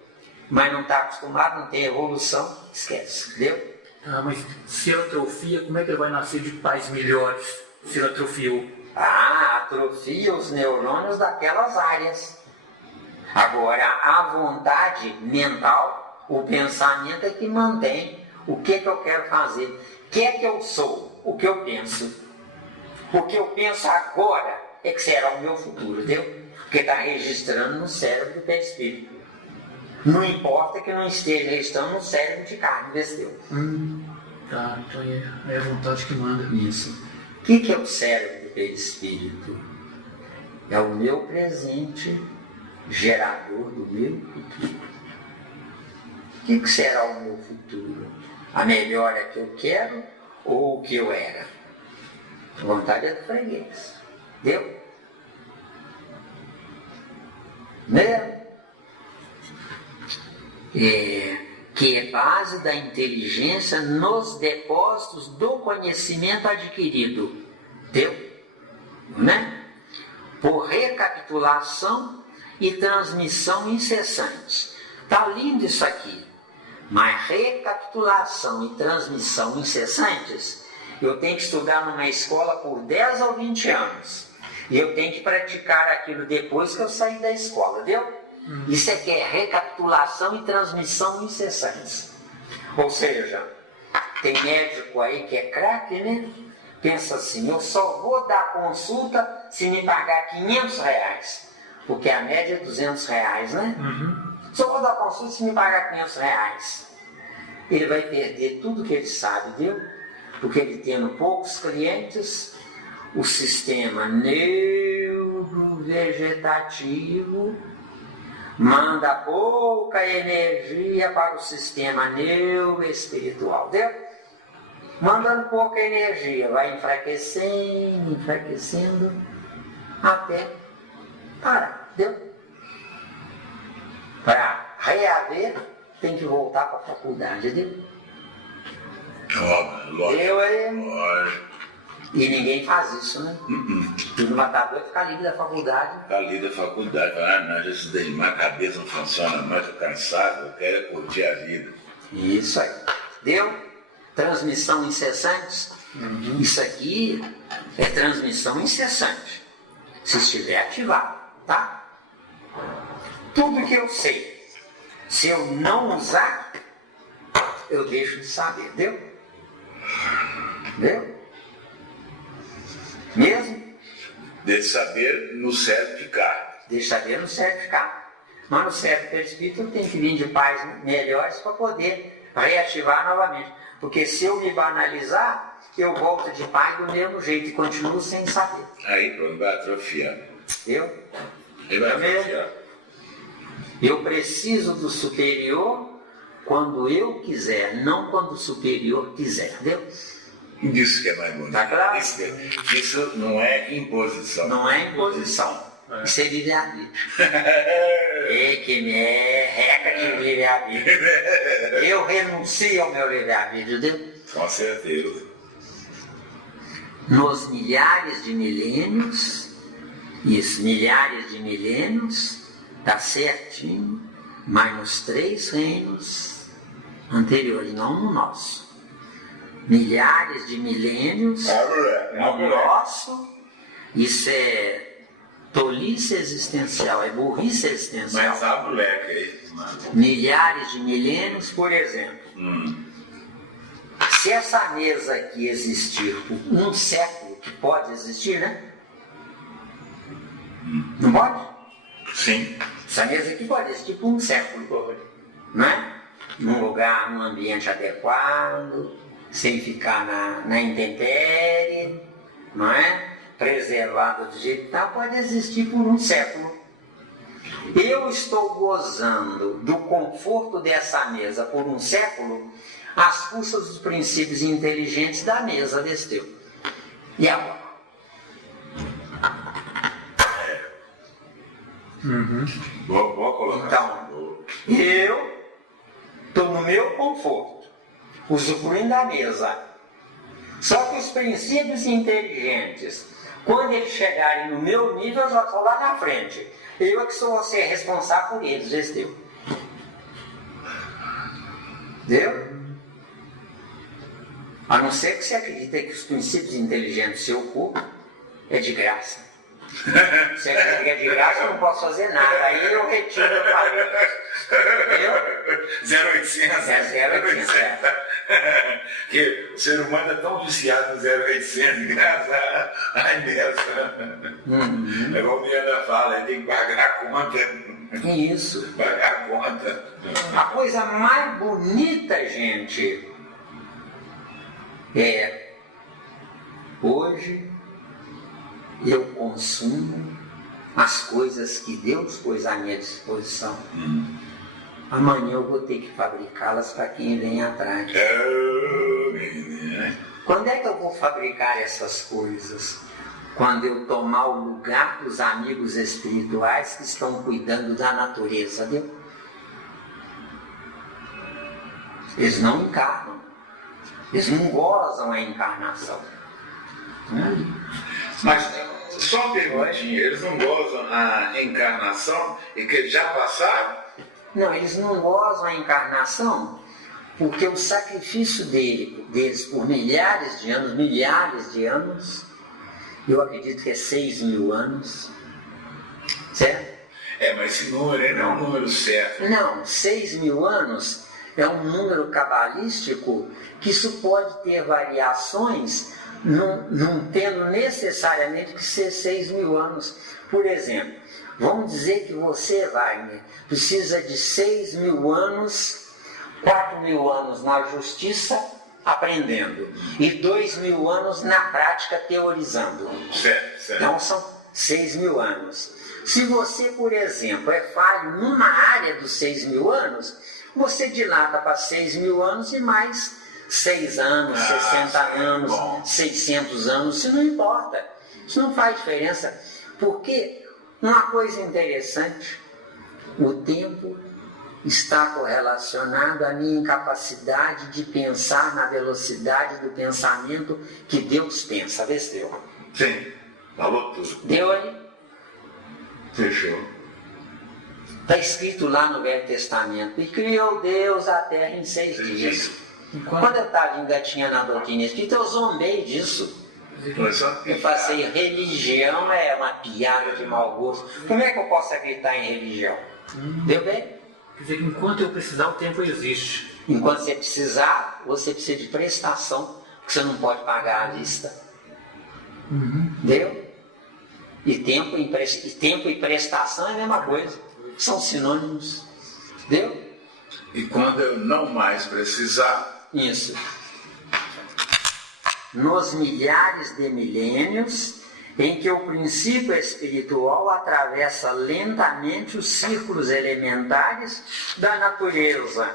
Mas não está acostumado, não tem evolução, esquece. Entendeu? Ah, mas se atrofia, como é que ele vai nascer de pais melhores? Se ele atrofiou. Atrofia os neurônios daquelas áreas. Agora, a vontade mental, o pensamento é que mantém o que eu quero fazer. O que é que eu sou? O que eu penso. O que eu penso agora é que será o meu futuro, entendeu? Porque está registrando no cérebro do perispírito. Não importa que não esteja registrando no cérebro de carne, entendeu? Tá, então é a vontade que manda. Isso. O que é o cérebro do perispírito? É o meu presente gerador do meu futuro. O que será o meu futuro? A melhora que eu quero ou o que eu era? A vontade é do freguês. Entendeu? Né? Que é base da inteligência nos depósitos do conhecimento adquirido. Entendeu? Né? Por recapitulação e transmissão incessantes. Está lindo isso aqui. Mas recapitulação e transmissão incessantes, eu tenho que estudar numa escola por 10 ou 20 anos. E eu tenho que praticar aquilo depois que eu sair da escola, entendeu? Isso é que é recapitulação e transmissão incessantes. Ou seja, tem médico aí que é craque, né? Pensa assim, eu só vou dar consulta se me pagar R$500. Porque a média é R$200, né? Só vou dar consulta se me pagar R$500. Ele vai perder tudo que ele sabe, viu? Porque ele tendo poucos clientes, o sistema neurovegetativo manda pouca energia para o sistema neuroespiritual, deu? Mandando pouca energia, vai enfraquecendo, enfraquecendo, até parar, deu? Para reaver, tem que voltar para a faculdade, deu? Deu aí? E ninguém faz isso, né? Tudo matador fica livre da faculdade. Fica livre da faculdade. Não, já estudei demais, a cabeça não funciona mais, estou cansado, eu quero curtir a vida. Isso aí. Deu? Transmissão incessante. Isso aqui é transmissão incessante. Se estiver ativado, tá? Tudo que eu sei, se eu não usar, eu deixo de saber, deu? Deu? Mesmo? Deixa saber no serve ficar. Deixa saber no serve ficar. Mas no serve perispírito eu tenho que vir de pais melhores para poder reativar novamente. Porque se eu me banalizar, eu volto de pai do mesmo jeito e continuo sem saber. Aí pronto, vai atrofiar. Viu? Ele vai atrofiar. Eu preciso do superior quando eu quiser, não quando o superior quiser, entendeu? Isso que é mais bonito. Tá claro? Isso não é imposição. Não é imposição. Isso é livre-arbítrio. É que me é regra de livre-arbítrio. Eu renuncio ao meu livre-arbítrio, entendeu? Com certeza. Nos milhares de milênios, isso, milhares de milênios, tá certinho, mas nos 3 reinos anteriores, não no nosso. Milhares de milênios no nosso, isso é tolice existencial, é burrice existencial. Mas a moleque aí. Milhares de milênios, por exemplo. Se essa mesa aqui existir por 1 século, que pode existir, né? Não pode? Sim. Essa mesa aqui pode existir por 1 século, não é? Num lugar, num ambiente adequado, sem ficar na intempérie, não é? Preservado do jeito que está, pode existir por 1 século. Eu estou gozando do conforto dessa mesa por 1 século às custas dos princípios inteligentes da mesa desse teu. E agora? Boa colocação. Então, eu estou no meu conforto, usufruindo da mesa. Só que os princípios inteligentes, quando eles chegarem no meu nível, eu já estou lá na frente. Eu é que sou você responsável por eles, esse teu. Entendeu? A não ser que você acredite que os princípios inteligentes do seu corpo é de graça. Se acredita que é de graça, eu não posso fazer nada. Aí eu retiro o que eu falei. Entendeu? 0800. É 0800. Que o ser humano é tão viciado no 0800, graças a nessa. É como a Diana fala, ele tem que pagar a conta. Isso. Pagar a conta. A coisa mais bonita, gente, é hoje eu consumo as coisas que Deus pôs à minha disposição. Amanhã eu vou ter que fabricá-las para quem vem atrás. Quando é que eu vou fabricar essas coisas? Quando eu tomar o lugar dos amigos espirituais que estão cuidando da natureza, viu? Eles não encarnam. Eles não gozam a encarnação. Mas só uma perguntinha, eles não gozam a encarnação e que eles já passaram? Não, eles não gozam a encarnação porque o sacrifício deles por milhares de anos, eu acredito que é 6.000 anos, certo? Mas esse número não é um número certo. Não, 6.000 anos é um número cabalístico que isso pode ter variações, não tendo necessariamente que ser 6.000 anos. Por exemplo, vamos dizer que você, Wagner, precisa de 6.000 anos, 4.000 anos na justiça, aprendendo. E 2000 anos na prática teorizando. Certo. Então são 6.000 anos. Se você, por exemplo, é falho numa área dos 6.000 anos, você dilata para 6.000 anos e mais 6 anos, 60 anos, bom. 600 anos, isso não importa. Isso não faz diferença. Porque uma coisa interessante, o tempo está correlacionado à minha incapacidade de pensar na velocidade do pensamento que Deus pensa. Vê se deu. Sim, falou tudo. Deu ali? Fechou. Está escrito lá no Velho Testamento: e criou Deus a terra em 6 dias. Quando eu estava engatinhando na doutrina espírita, eu zombei disso. Eu passei, religião é uma piada de mau gosto. Como é que eu posso acreditar em religião? Deu bem? Quer dizer que enquanto eu precisar, o tempo existe. Enquanto você precisar, você precisa de prestação, porque você não pode pagar à vista. Deu? E tempo e prestação é a mesma coisa. São sinônimos. Deu? E quando eu não mais precisar, Isso. Nos milhares de milênios em que o princípio espiritual atravessa lentamente os círculos elementares da natureza.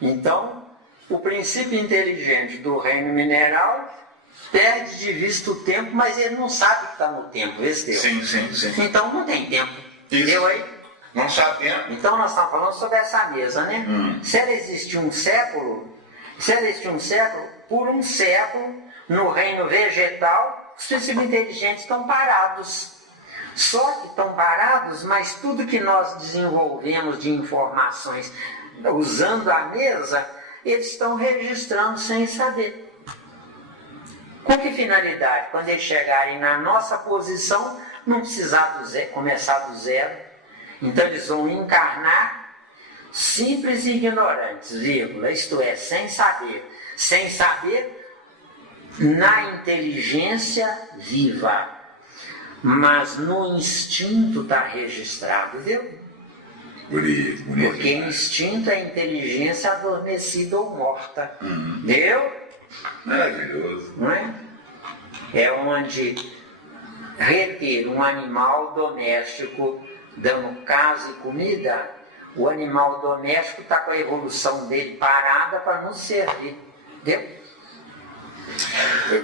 Então, o princípio inteligente do reino mineral perde de vista o tempo, mas ele não sabe que está no tempo. Esse deu. Sim. Então não tem tempo. Isso. Deu aí? Não sabemos. Então nós estamos falando sobre essa mesa, né? Se ela existe um século, por um século, no reino vegetal, os princípios inteligentes estão parados. Só que estão parados, mas tudo que nós desenvolvemos de informações usando a mesa, eles estão registrando sem saber. Com que finalidade? Quando eles chegarem na nossa posição, não precisar começar do zero. Então eles vão encarnar simples e ignorantes, vírgula, isto é, sem saber na inteligência viva, mas no instinto está registrado, viu? bonito. Porque instinto é inteligência adormecida ou morta, viu? Maravilhoso. Não é? É onde reter um animal doméstico dando casa e comida, o animal doméstico está com a evolução dele parada para nos servir. Entendeu?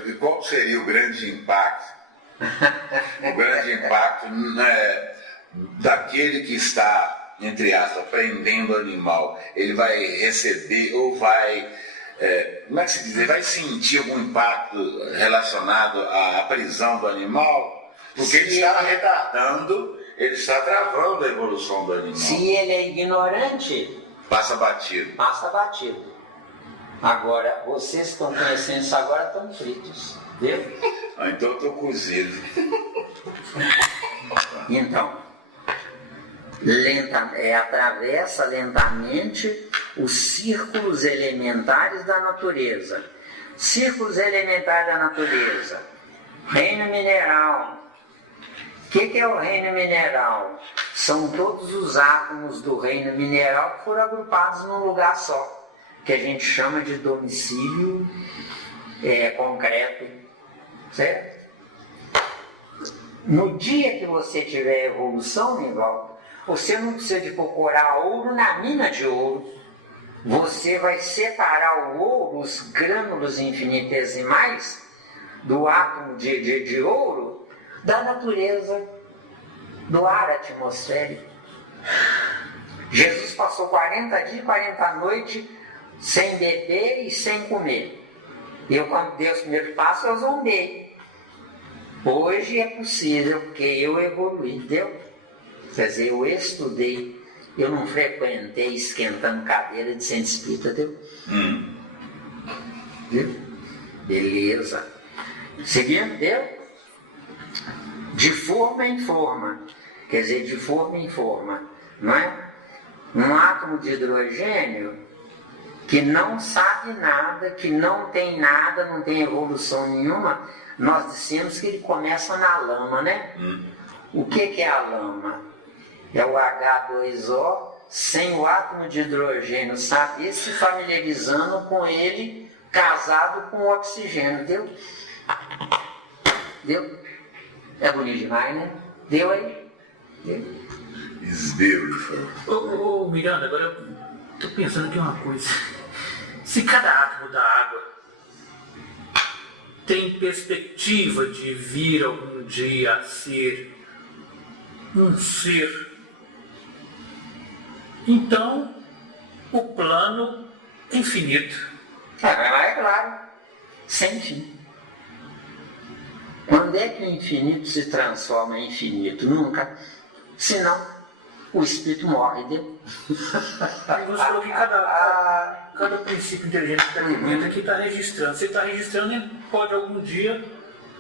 E qual seria o grande impacto? O grande impacto daquele que está, entre aspas, prendendo o animal. Ele vai receber ou vai, como é que se diz? Ele vai sentir algum impacto relacionado à prisão do animal? Porque ele está retardando, ele está travando a evolução do animal. Se ele é ignorante, Passa batido. passa batido. Agora, vocês que estão conhecendo isso agora estão fritos. Viu? Então eu estou cozido. Então, atravessa lentamente os círculos elementares da natureza. Círculos elementares da natureza. Reino mineral. O que é o reino mineral? São todos os átomos do reino mineral que foram agrupados num lugar só, que a gente chama de domicílio concreto, certo? No dia que você tiver evolução, Nivaldo, você não precisa de procurar ouro na mina de ouro. Você vai separar o ouro, os grânulos infinitesimais do átomo de ouro, da natureza, do ar atmosférico. Jesus passou 40 dias e 40 noites sem beber e sem comer. Eu, quando dei os primeiros passos, eu zombei. Hoje é possível, porque eu evoluí, entendeu? Quer dizer, eu estudei, eu não frequentei esquentando cadeira de centro espírita, entendeu? Viu? Beleza. Seguindo, entendeu? De forma em forma, quer dizer, de forma em forma, não é? Um átomo de hidrogênio que não sabe nada, que não tem nada, não tem evolução nenhuma, nós dissemos que ele começa na lama, né? O que é a lama? É o H2O sem o átomo de hidrogênio saber se familiarizando com ele, casado com oxigênio, deu? Deu? É bonito demais, né? Deu aí? Deu? It's beautiful. Ô, Miranda, agora eu tô pensando aqui uma coisa. Se cada átomo da água tem perspectiva de vir algum dia a ser um ser, então o plano é infinito. É claro, sem fim. Quando é que o infinito se transforma em infinito? Nunca. Senão, o espírito morre, deu? Aí você falou que cada princípio inteligente que está aqui dentro aqui está registrando. Você está registrando e pode algum dia,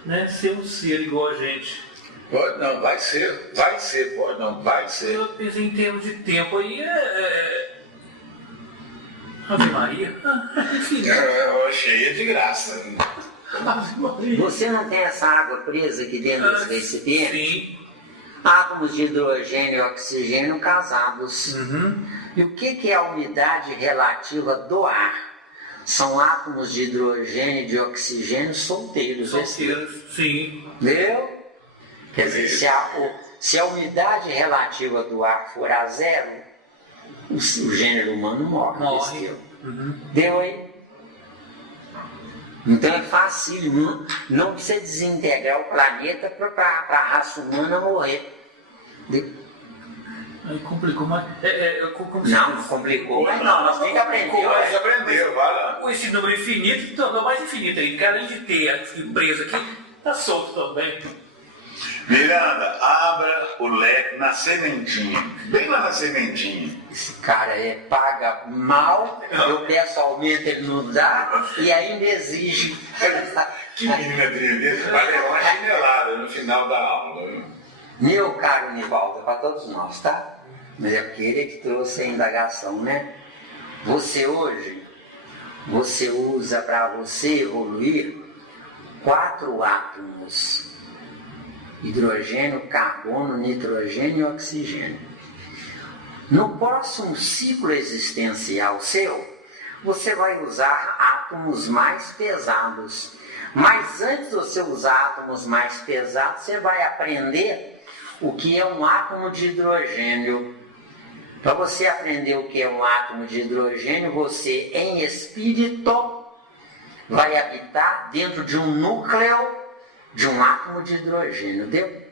né, ser um ser igual a gente. Pode não, vai ser, pode não, vai ser. Eu pensei em termos de tempo aí, Ave Maria. Cheia de graça. Ave Maria. Você não tem essa água presa aqui dentro desse recipiente? Sim. Átomos de hidrogênio e oxigênio casados. E o que é a umidade relativa do ar? São átomos de hidrogênio e de oxigênio solteiros. Solteiros, sim. Viu? Quer dizer, se a umidade relativa do ar for a zero, o gênero humano morre. Deu aí? Então é fácil, não precisa desintegrar o planeta para a raça humana morrer. Aí complicou, mas... Não complicou, mas não, nós temos que aprender. Mas aprendeu, vai lá. Com esse número infinito, tornou mais infinito aí, porque além de ter a empresa aqui, tá solto também. Miranda, abra o leque na sementinha. Bem lá na sementinha. Esse cara paga mal, eu peço aumento, ele não dá, e ainda exige. Que menina tremenda. Vai levar uma chinelada no final da aula. Viu? Meu caro Nivaldo, para todos nós, tá? Mas é porque ele que trouxe a indagação, né? Você hoje, você usa para você evoluir 4 átomos: hidrogênio, carbono, nitrogênio e oxigênio. No próximo ciclo existencial seu, você vai usar átomos mais pesados. Mas antes de você usar átomos mais pesados, você vai aprender o que é um átomo de hidrogênio. Para você aprender o que é um átomo de hidrogênio, você, em espírito, vai habitar dentro de um núcleo de um átomo de hidrogênio, deu?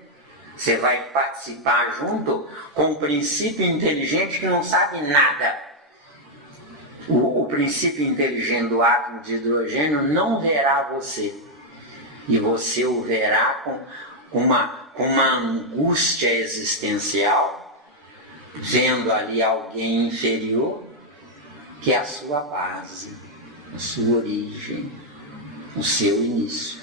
Você vai participar junto com um princípio inteligente que não sabe nada. O princípio inteligente do átomo de hidrogênio não verá você. E você o verá com uma angústia existencial, vendo ali alguém inferior, que é a sua base, a sua origem, o seu início.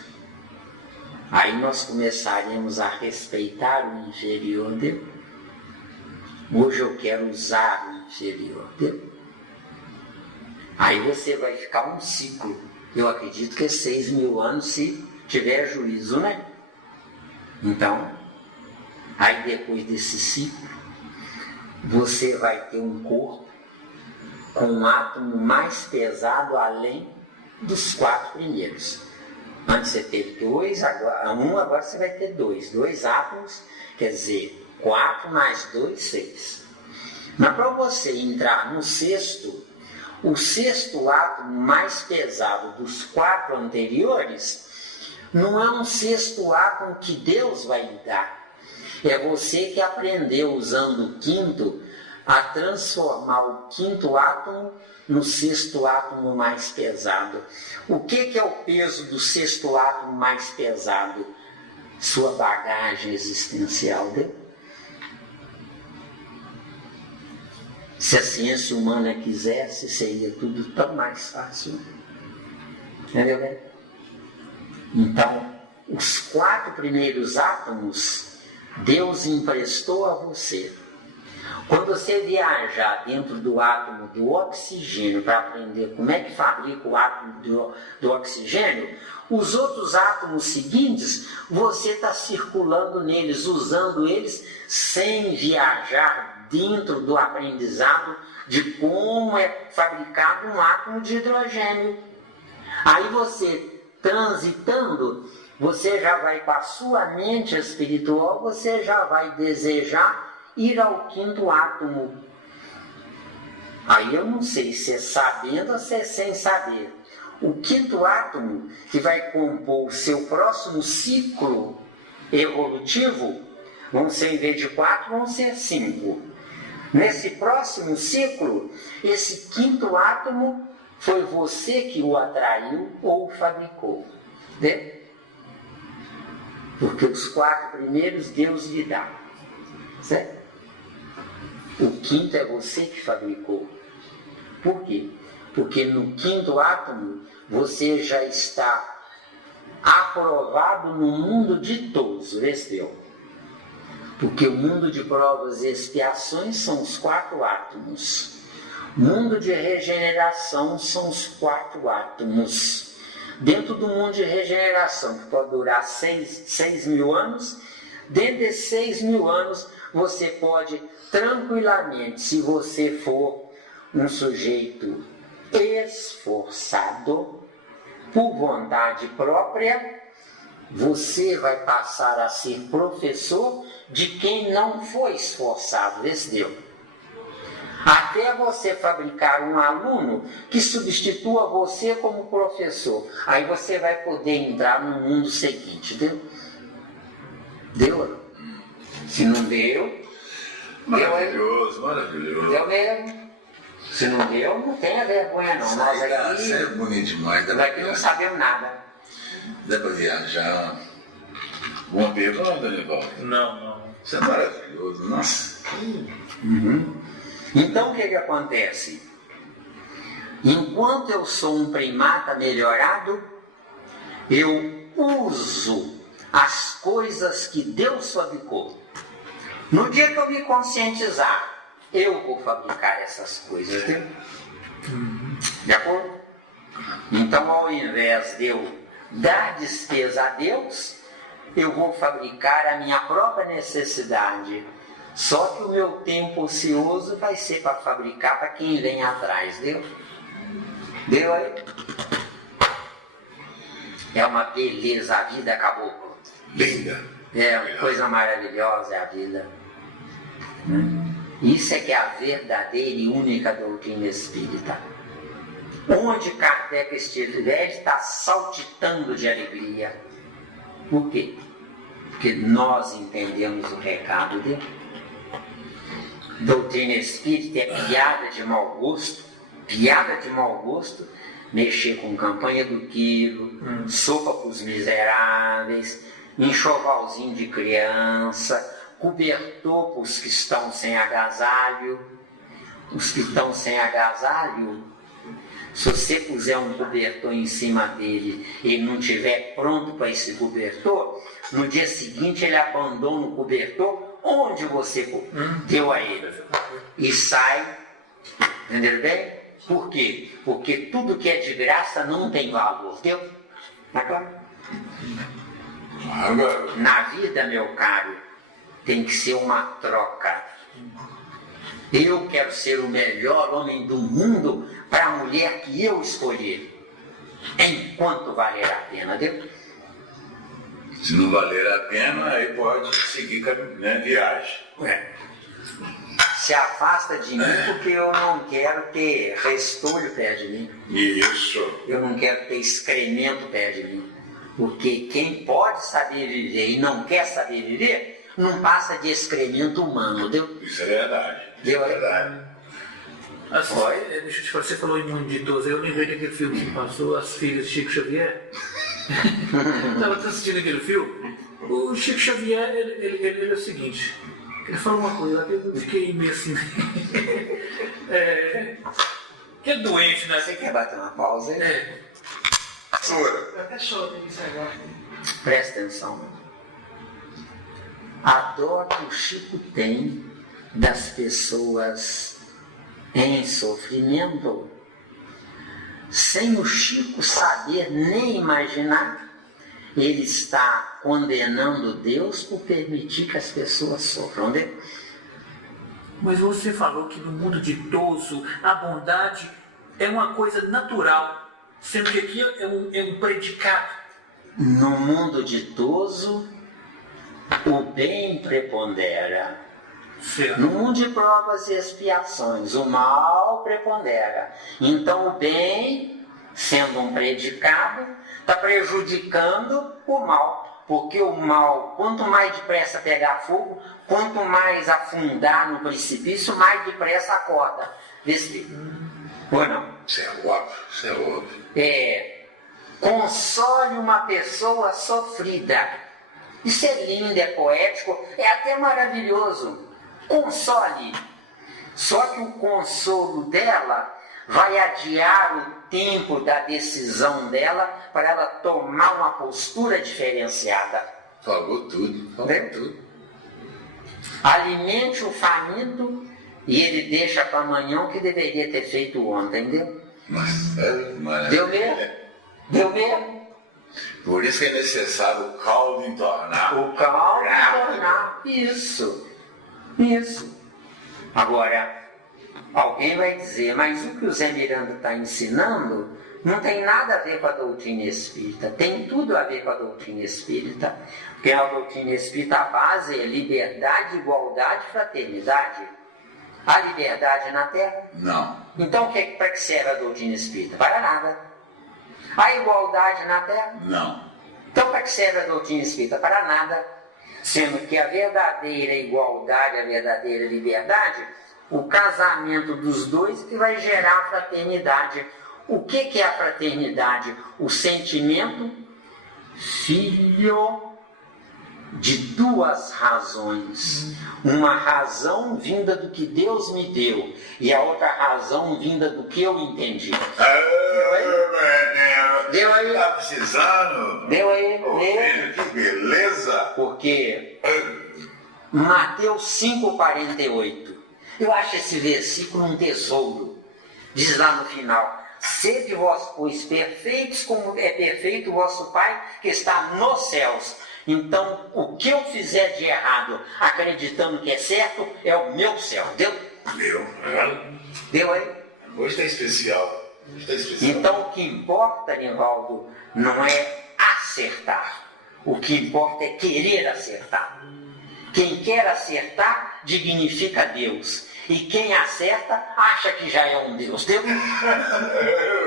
Aí nós começaremos a respeitar o inferior dele. Hoje eu quero usar o inferior dele. Aí você vai ficar um ciclo. Eu acredito que é 6.000 anos se tiver juízo, né? Então, aí depois desse ciclo, você vai ter um corpo com um átomo mais pesado além dos 4 primeiros. Antes você teve 2, agora você vai ter 2. 2 átomos, quer dizer, 4 mais 2, 6. Mas para você entrar no sexto, o sexto átomo mais pesado dos 4 anteriores, não é um sexto átomo que Deus vai lhe dar. É você que aprendeu, usando o quinto, a transformar o quinto átomo no sexto átomo mais pesado. O que é o peso do sexto átomo mais pesado? Sua bagagem existencial. Se a ciência humana quisesse, seria tudo tão mais fácil. Entendeu bem? Então, os 4 primeiros átomos, Deus emprestou a você. Quando você viajar dentro do átomo do oxigênio para aprender como é que fabrica o átomo do oxigênio, os outros átomos seguintes, você está circulando neles, usando eles, sem viajar dentro do aprendizado de como é fabricado um átomo de hidrogênio. Aí você, transitando, você já vai com a sua mente espiritual, você já vai desejar ir ao quinto átomo. Aí eu não sei se é sabendo ou se é sem saber. O quinto átomo, que vai compor o seu próximo ciclo evolutivo, vão ser, em vez de 4, vão ser 5. Nesse próximo ciclo, esse quinto átomo foi você que o atraiu ou o fabricou. Né? Porque os 4 primeiros Deus lhe dá. Certo? O quinto é você que fabricou. Por quê? Porque no quinto átomo você já está aprovado no mundo ditoso, deu? Porque o mundo de provas e expiações são os 4 átomos. Mundo de regeneração são os 4 átomos. Dentro do mundo de regeneração, que pode durar 6 mil anos, dentro desses 6 mil anos, você pode tranquilamente, se você for um sujeito esforçado, por vontade própria, você vai passar a ser professor de quem não foi esforçado, deu? Até você fabricar um aluno que substitua você como professor. Aí você vai poder entrar no mundo seguinte, deu? Deu? Se não deu, maravilhoso, maravilhoso. Deu mesmo. Se não deu, não tenha vergonha não. Nós aqui, isso é bonito demais. Nós aqui não sabemos nada. Dá para viajar. Alguma pergunta, Danival? Não. Isso é maravilhoso, nossa. Então o que acontece? Enquanto eu sou um primata melhorado, eu uso as coisas que Deus fabricou. No dia que eu me conscientizar, eu vou fabricar essas coisas, viu? De acordo? Então, ao invés de eu dar despesa a Deus, eu vou fabricar a minha própria necessidade. Só que o meu tempo ocioso vai ser para fabricar para quem vem atrás, deu? Deu aí? É uma beleza a vida, caboclo. Linda. É uma coisa maravilhosa a vida. Isso é que é a verdadeira e única doutrina espírita. Onde Kardec estiver, ele está saltitando de alegria. Por quê? Porque nós entendemos o recado dele. Doutrina espírita é piada de mau gosto, mexer com campanha do quilo, sopa para os miseráveis, enxovalzinho de criança, cobertor para os que estão sem agasalho. Os que estão sem agasalho, se você puser um cobertor em cima dele e ele não estiver pronto para esse cobertor, no dia seguinte ele abandona o cobertor onde você deu a ele e sai, entendeu bem? Por quê? Porque tudo que é de graça não tem valor, deu? Tá claro? Na vida, meu caro, tem que ser uma troca. Eu quero ser o melhor homem do mundo para a mulher que eu escolher, enquanto valer a pena, deu? Se não valer a pena, aí pode seguir viagem. Se afasta de mim porque eu não quero ter restolho perto de mim. Isso. Eu não quero ter excremento perto de mim. Porque quem pode saber viver e não quer saber viver, não passa de excremento humano, deu? Isso é verdade. Deu aí? Verdade. Assim, deixa eu te falar, você falou em mundo ditoso, eu lembrei daquele filme que passou, As Filhas de Chico Xavier. Estava assistindo aquele filme. O Chico Xavier, ele é o seguinte, ele falou uma coisa que eu fiquei meio assim. Que é doente, né? Você quer bater uma pausa aí? Eu até choro nisso agora. Presta atenção. A dor que o Chico tem das pessoas em sofrimento, sem o Chico saber nem imaginar, ele está condenando Deus por permitir que as pessoas sofram. Né? Mas você falou que no mundo ditoso a bondade é uma coisa natural. Sendo que aqui é um predicado. No mundo ditoso, o bem prepondera. Certo. No mundo de provas e expiações, o mal prepondera. Então o bem, sendo um predicado, está prejudicando o mal. Porque o mal, quanto mais depressa pegar fogo, quanto mais afundar no precipício, mais depressa acorda. Vê se... Ou não? Isso é óbvio, isso é óbvio. Console uma pessoa sofrida. Isso é lindo, é poético, é até maravilhoso. Console. Só que o consolo dela vai adiar o tempo da decisão dela para ela tomar uma postura diferenciada. Falou tudo, falou tudo. Alimente o faminto e ele deixa para amanhã o que deveria ter feito ontem, entendeu? Mas, Deu mesmo? Deu mesmo? Por isso que é necessário o caldo entornar. O caldo entornar. Isso. Agora, alguém vai dizer, mas o que o Zé Miranda está ensinando não tem nada a ver com a doutrina espírita. Tem tudo a ver com a doutrina espírita. Porque a doutrina espírita, a base é liberdade, igualdade e fraternidade. Há liberdade na Terra? Não. Então, para que serve a doutrina espírita? Para nada. Há igualdade na Terra? Não. Então, para que serve a doutrina espírita? Para nada. Sendo que a verdadeira igualdade, a verdadeira liberdade, o casamento dos dois que vai gerar a fraternidade. O que é a fraternidade? O sentimento filho de duas razões. Uma razão vinda do que Deus me deu e a outra razão vinda do que eu entendi. Deu aí? Tá precisando? Deu aí? Ô, filho, que beleza! Porque Mateus 5,48. Eu acho esse versículo um tesouro. Diz lá no final: sede vós, pois, perfeitos como é perfeito o vosso Pai que está nos céus. Então, o que eu fizer de errado, acreditando que é certo, é o meu céu. Deu? Deu aí? Hoje está especial. Então, o que importa, Nivaldo, não é acertar. O que importa é querer acertar. Quem quer acertar, dignifica Deus. E quem acerta, acha que já é um Deus. Deu?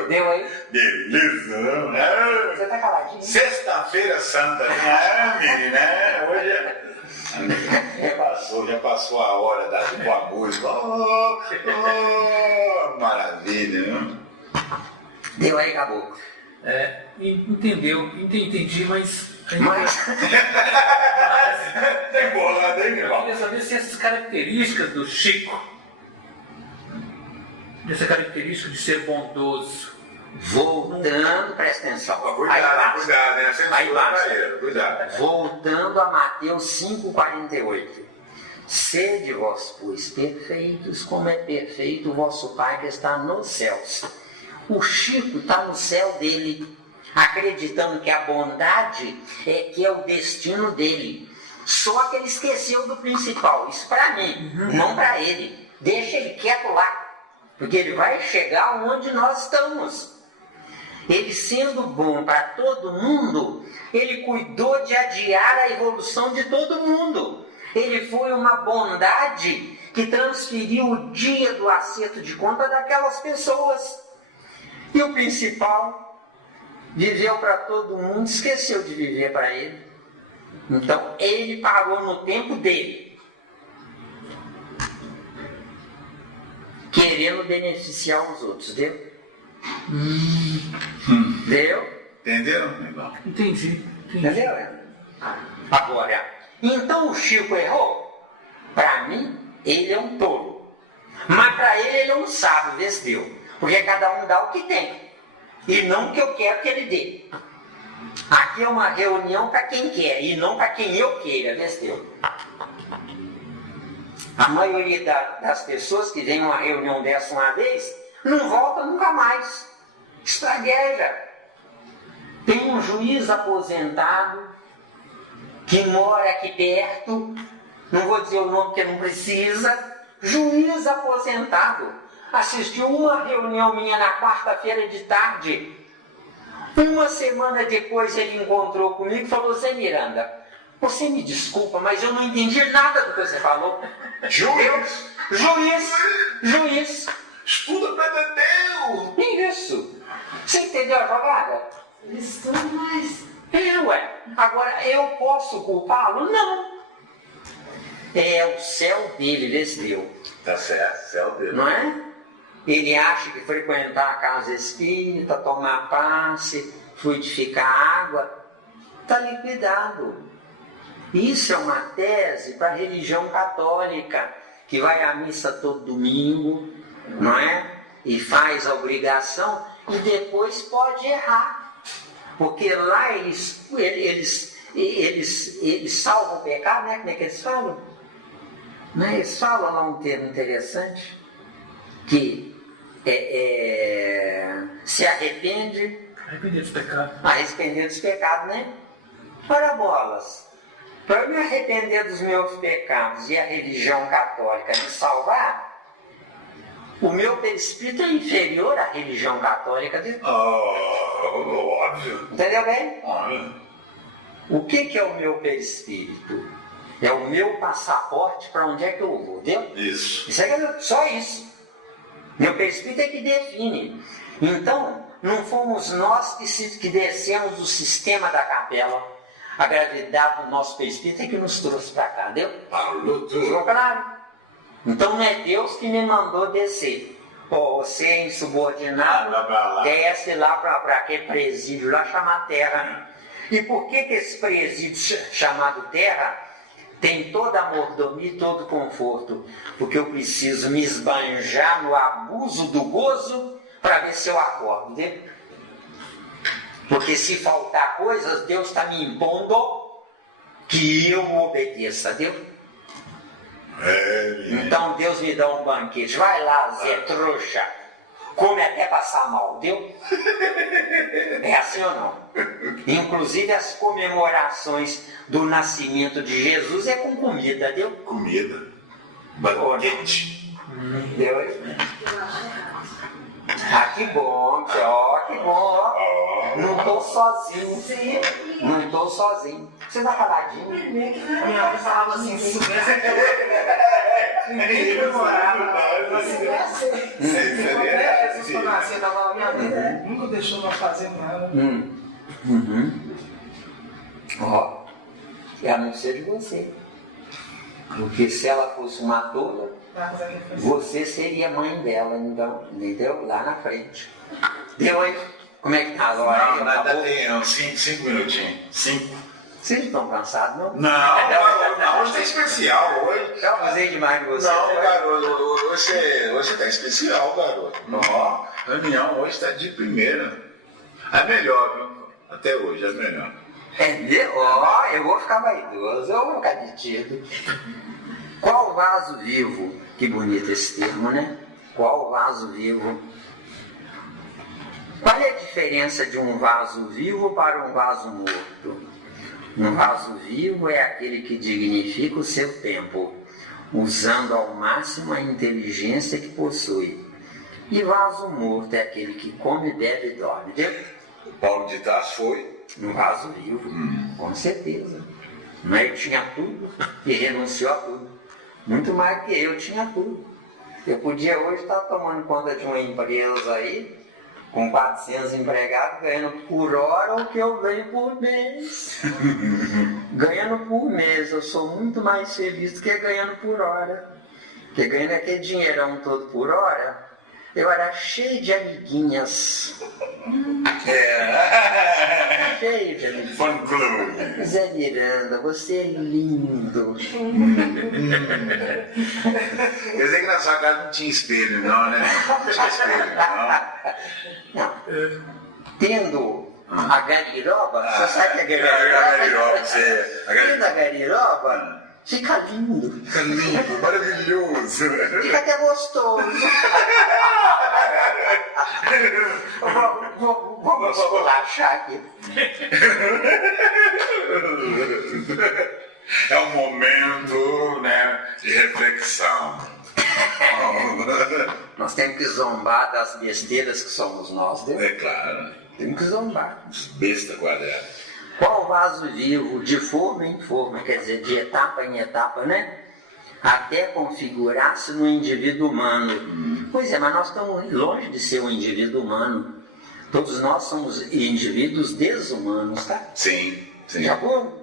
Deu aí? Beleza, né? Você tá caladinho? Sexta-feira Santa, menina, hoje já passou a hora com a música. Maravilha, né? Deu aí, caboclo. Entendeu? Entendi, mas... Tem bolada aí, Eu meu? queria saber se essas características do Chico, essa característica de ser bondoso, Voltando, presta atenção. Cuidado, né? Aí basta. Cuidado. Voltando a Mateus 5,48. Sede vós, pois, perfeitos, como é perfeito o vosso Pai que está nos céus. O Chico está no céu dele, acreditando que a bondade é que é o destino dele. Só que ele esqueceu do principal. Isso para mim, não para ele. Deixa ele quieto lá, porque ele vai chegar onde nós estamos. Ele sendo bom para todo mundo, ele cuidou de adiar a evolução de todo mundo. Ele foi uma bondade que transferiu o dia do acerto de conta daquelas pessoas. E o principal, viveu para todo mundo, esqueceu de viver para ele. Então, ele parou no tempo dele, querendo beneficiar os outros. Deu? Deu? Entenderam, meu irmão? entendi. Entendeu? Agora, então o Chico errou? Para mim, ele é um tolo. Mas para ele é um sábio, vê se deu. Porque cada um dá o que tem. E não o que eu quero que ele dê. Aqui é uma reunião para quem quer e não para quem eu queira, vê se deu. A maioria das pessoas que vem a uma reunião dessa uma vez, não volta nunca mais. Estragueja. Tem um juiz aposentado que mora aqui perto, não vou dizer o nome porque não precisa, juiz aposentado, assistiu uma reunião minha na quarta-feira de tarde, Uma semana depois ele encontrou comigo e falou: Zé Miranda, você me desculpa, mas eu não entendi nada do que você falou. Juiz! Juiz! Estuda para Deus! Isso! Você entendeu a jogada? Estuda mais. Ué. Agora, eu posso culpá-lo? Não. É o céu dele, desceu. Tá certo, céu dele. Não é? Ele acha que frequentar a casa espírita, tomar passe, fluidificar água, está liquidado. Isso é uma tese para a religião católica, que vai à missa todo domingo, não é? E faz a obrigação e depois pode errar. Porque lá eles salvam o pecado, né? Como é que eles falam? Né? Eles falam lá um termo interessante, que se arrepende. Arrepender dos pecados. Arrepender dos pecados, né? Ora bolas. Para eu me arrepender dos meus pecados e a religião católica me salvar, o meu perispírito é inferior à religião católica. Óbvio. Entendeu bem? Óbvio. O que é o meu perispírito? É o meu passaporte para onde é que eu vou, entendeu? Isso. Isso é só isso. Meu perispírito é que define. Então, não fomos nós que descemos do sistema da capela. A gravidade do nosso perispírito é que nos trouxe para cá, entendeu? Ficou claro? Então não é Deus que me mandou descer. Você é insubordinado, desce lá para aquele presídio lá chamado Terra. E por que esse presídio chamado Terra tem toda a mordomia e todo o conforto? Porque eu preciso me esbanjar no abuso do gozo para ver se eu acordo, entendeu? Porque se faltar coisas, Deus está me impondo que eu obedeça, entendeu? Então Deus me dá um banquete. Vai lá, Zé trouxa. Come até passar mal, entendeu? É assim ou não? Inclusive as comemorações do nascimento de Jesus é com comida, entendeu? Comida. Banquete. Entendeu? Ah, que bom, que bom. Não estou sozinho. Não estou sozinho. Você está caladinho? Minha mãe falava assim, ninguém comemorava. Jesus quando nasceu, minha mãe nunca deixou nós fazer nada. Ó, a não ser de você. Porque se ela fosse uma tola, você seria mãe dela, então, entendeu? Lá na frente. Deu aí? Como é que tá agora? Não, nada tem, uns 5 minutinhos. 5. Vocês estão cansados, não? Não, hoje tá especial, hoje. Já abusei demais de você. Não, garoto, hoje tá especial, garoto. Ó, reunião hoje tá de primeira. É melhor, viu? Até hoje é melhor. Ó, eu vou ficar vaidoso, eu vou ficar metido. Qual vaso vivo? Que bonito esse termo, né? Qual vaso vivo? Qual é a diferença de um vaso vivo para um vaso morto? Um vaso vivo é aquele que dignifica o seu tempo, usando ao máximo a inteligência que possui. E vaso morto é aquele que come, bebe e dorme. O Paulo de Tarso foi um vaso vivo, com certeza. Mas ele tinha tudo e renunciou a tudo. Muito mais que eu tinha tudo. Eu podia hoje estar tomando conta de uma empresa aí, com 400 empregados, ganhando por hora o que eu ganho por mês. Ganhando por mês, eu sou muito mais feliz do que ganhando por hora. Porque ganhando aquele dinheirão todo por hora, eu era cheio de amiguinhas. Cheio de amiguinhas. Fã clube. Zé Miranda, você é lindo. Quer dizer que na sua casa não tinha espelho, não, né? Não tinha espelho, não. Não. Tendo a gariroba, você sabe que é A gariroba? gariroba, você... Tendo a gariroba, fica lindo. Fica lindo, maravilhoso. Fica até gostoso. Vamos relaxar aqui. É um momento, né, de reflexão. Nós temos que zombar das besteiras que somos nós, entendeu? É claro. Tem que zombar. Besta quadrada. Qual vaso vivo, de forma em forma, quer dizer, de etapa em etapa, né? Até configurar-se no indivíduo humano. Pois é, mas nós estamos longe de ser um indivíduo humano. Todos nós somos indivíduos desumanos, tá? Sim, sim. De acordo?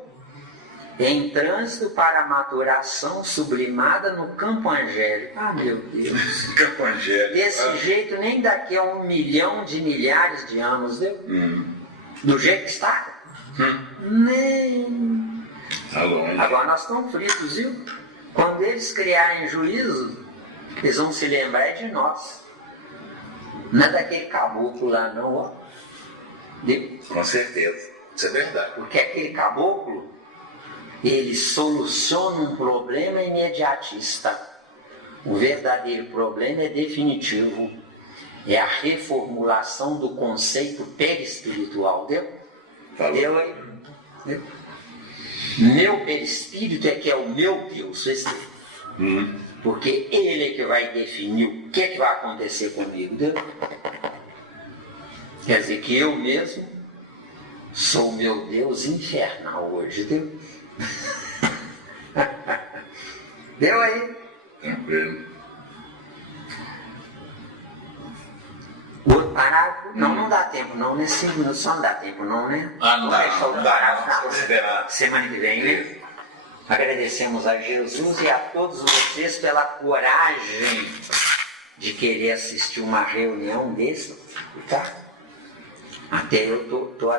Em trânsito para a maturação sublimada no campo angélico. Ah, meu Deus. Campo angélico. Desse jeito, nem daqui a 1 milhão de milhares de anos, deu? Do jeito que está? Nem. Tá longe. Agora nós estamos fritos, viu? Quando eles criarem juízo, eles vão se lembrar de nós. Não é daquele caboclo lá, não, ó. Viu? Com certeza. Isso é verdade. Porque aquele caboclo, ele soluciona um problema imediatista. O verdadeiro problema é definitivo. É a reformulação do conceito perispiritual. Deu? Falou. Deu aí? Deu? Meu perispírito é que é o meu Deus. Porque ele é que vai definir o que é que vai acontecer comigo. Deu? Quer dizer que eu mesmo sou o meu Deus infernal hoje. Deu? Deu aí? Tranquilo. O outro parágrafo? Não dá tempo não, né? 5 minutos só não dá tempo não, né? Não dá, Deixa o não dá. parágrafo Considerar. semana que vem, né? Agradecemos a Jesus e a todos vocês pela coragem de querer assistir uma reunião desse, tá? Até eu tô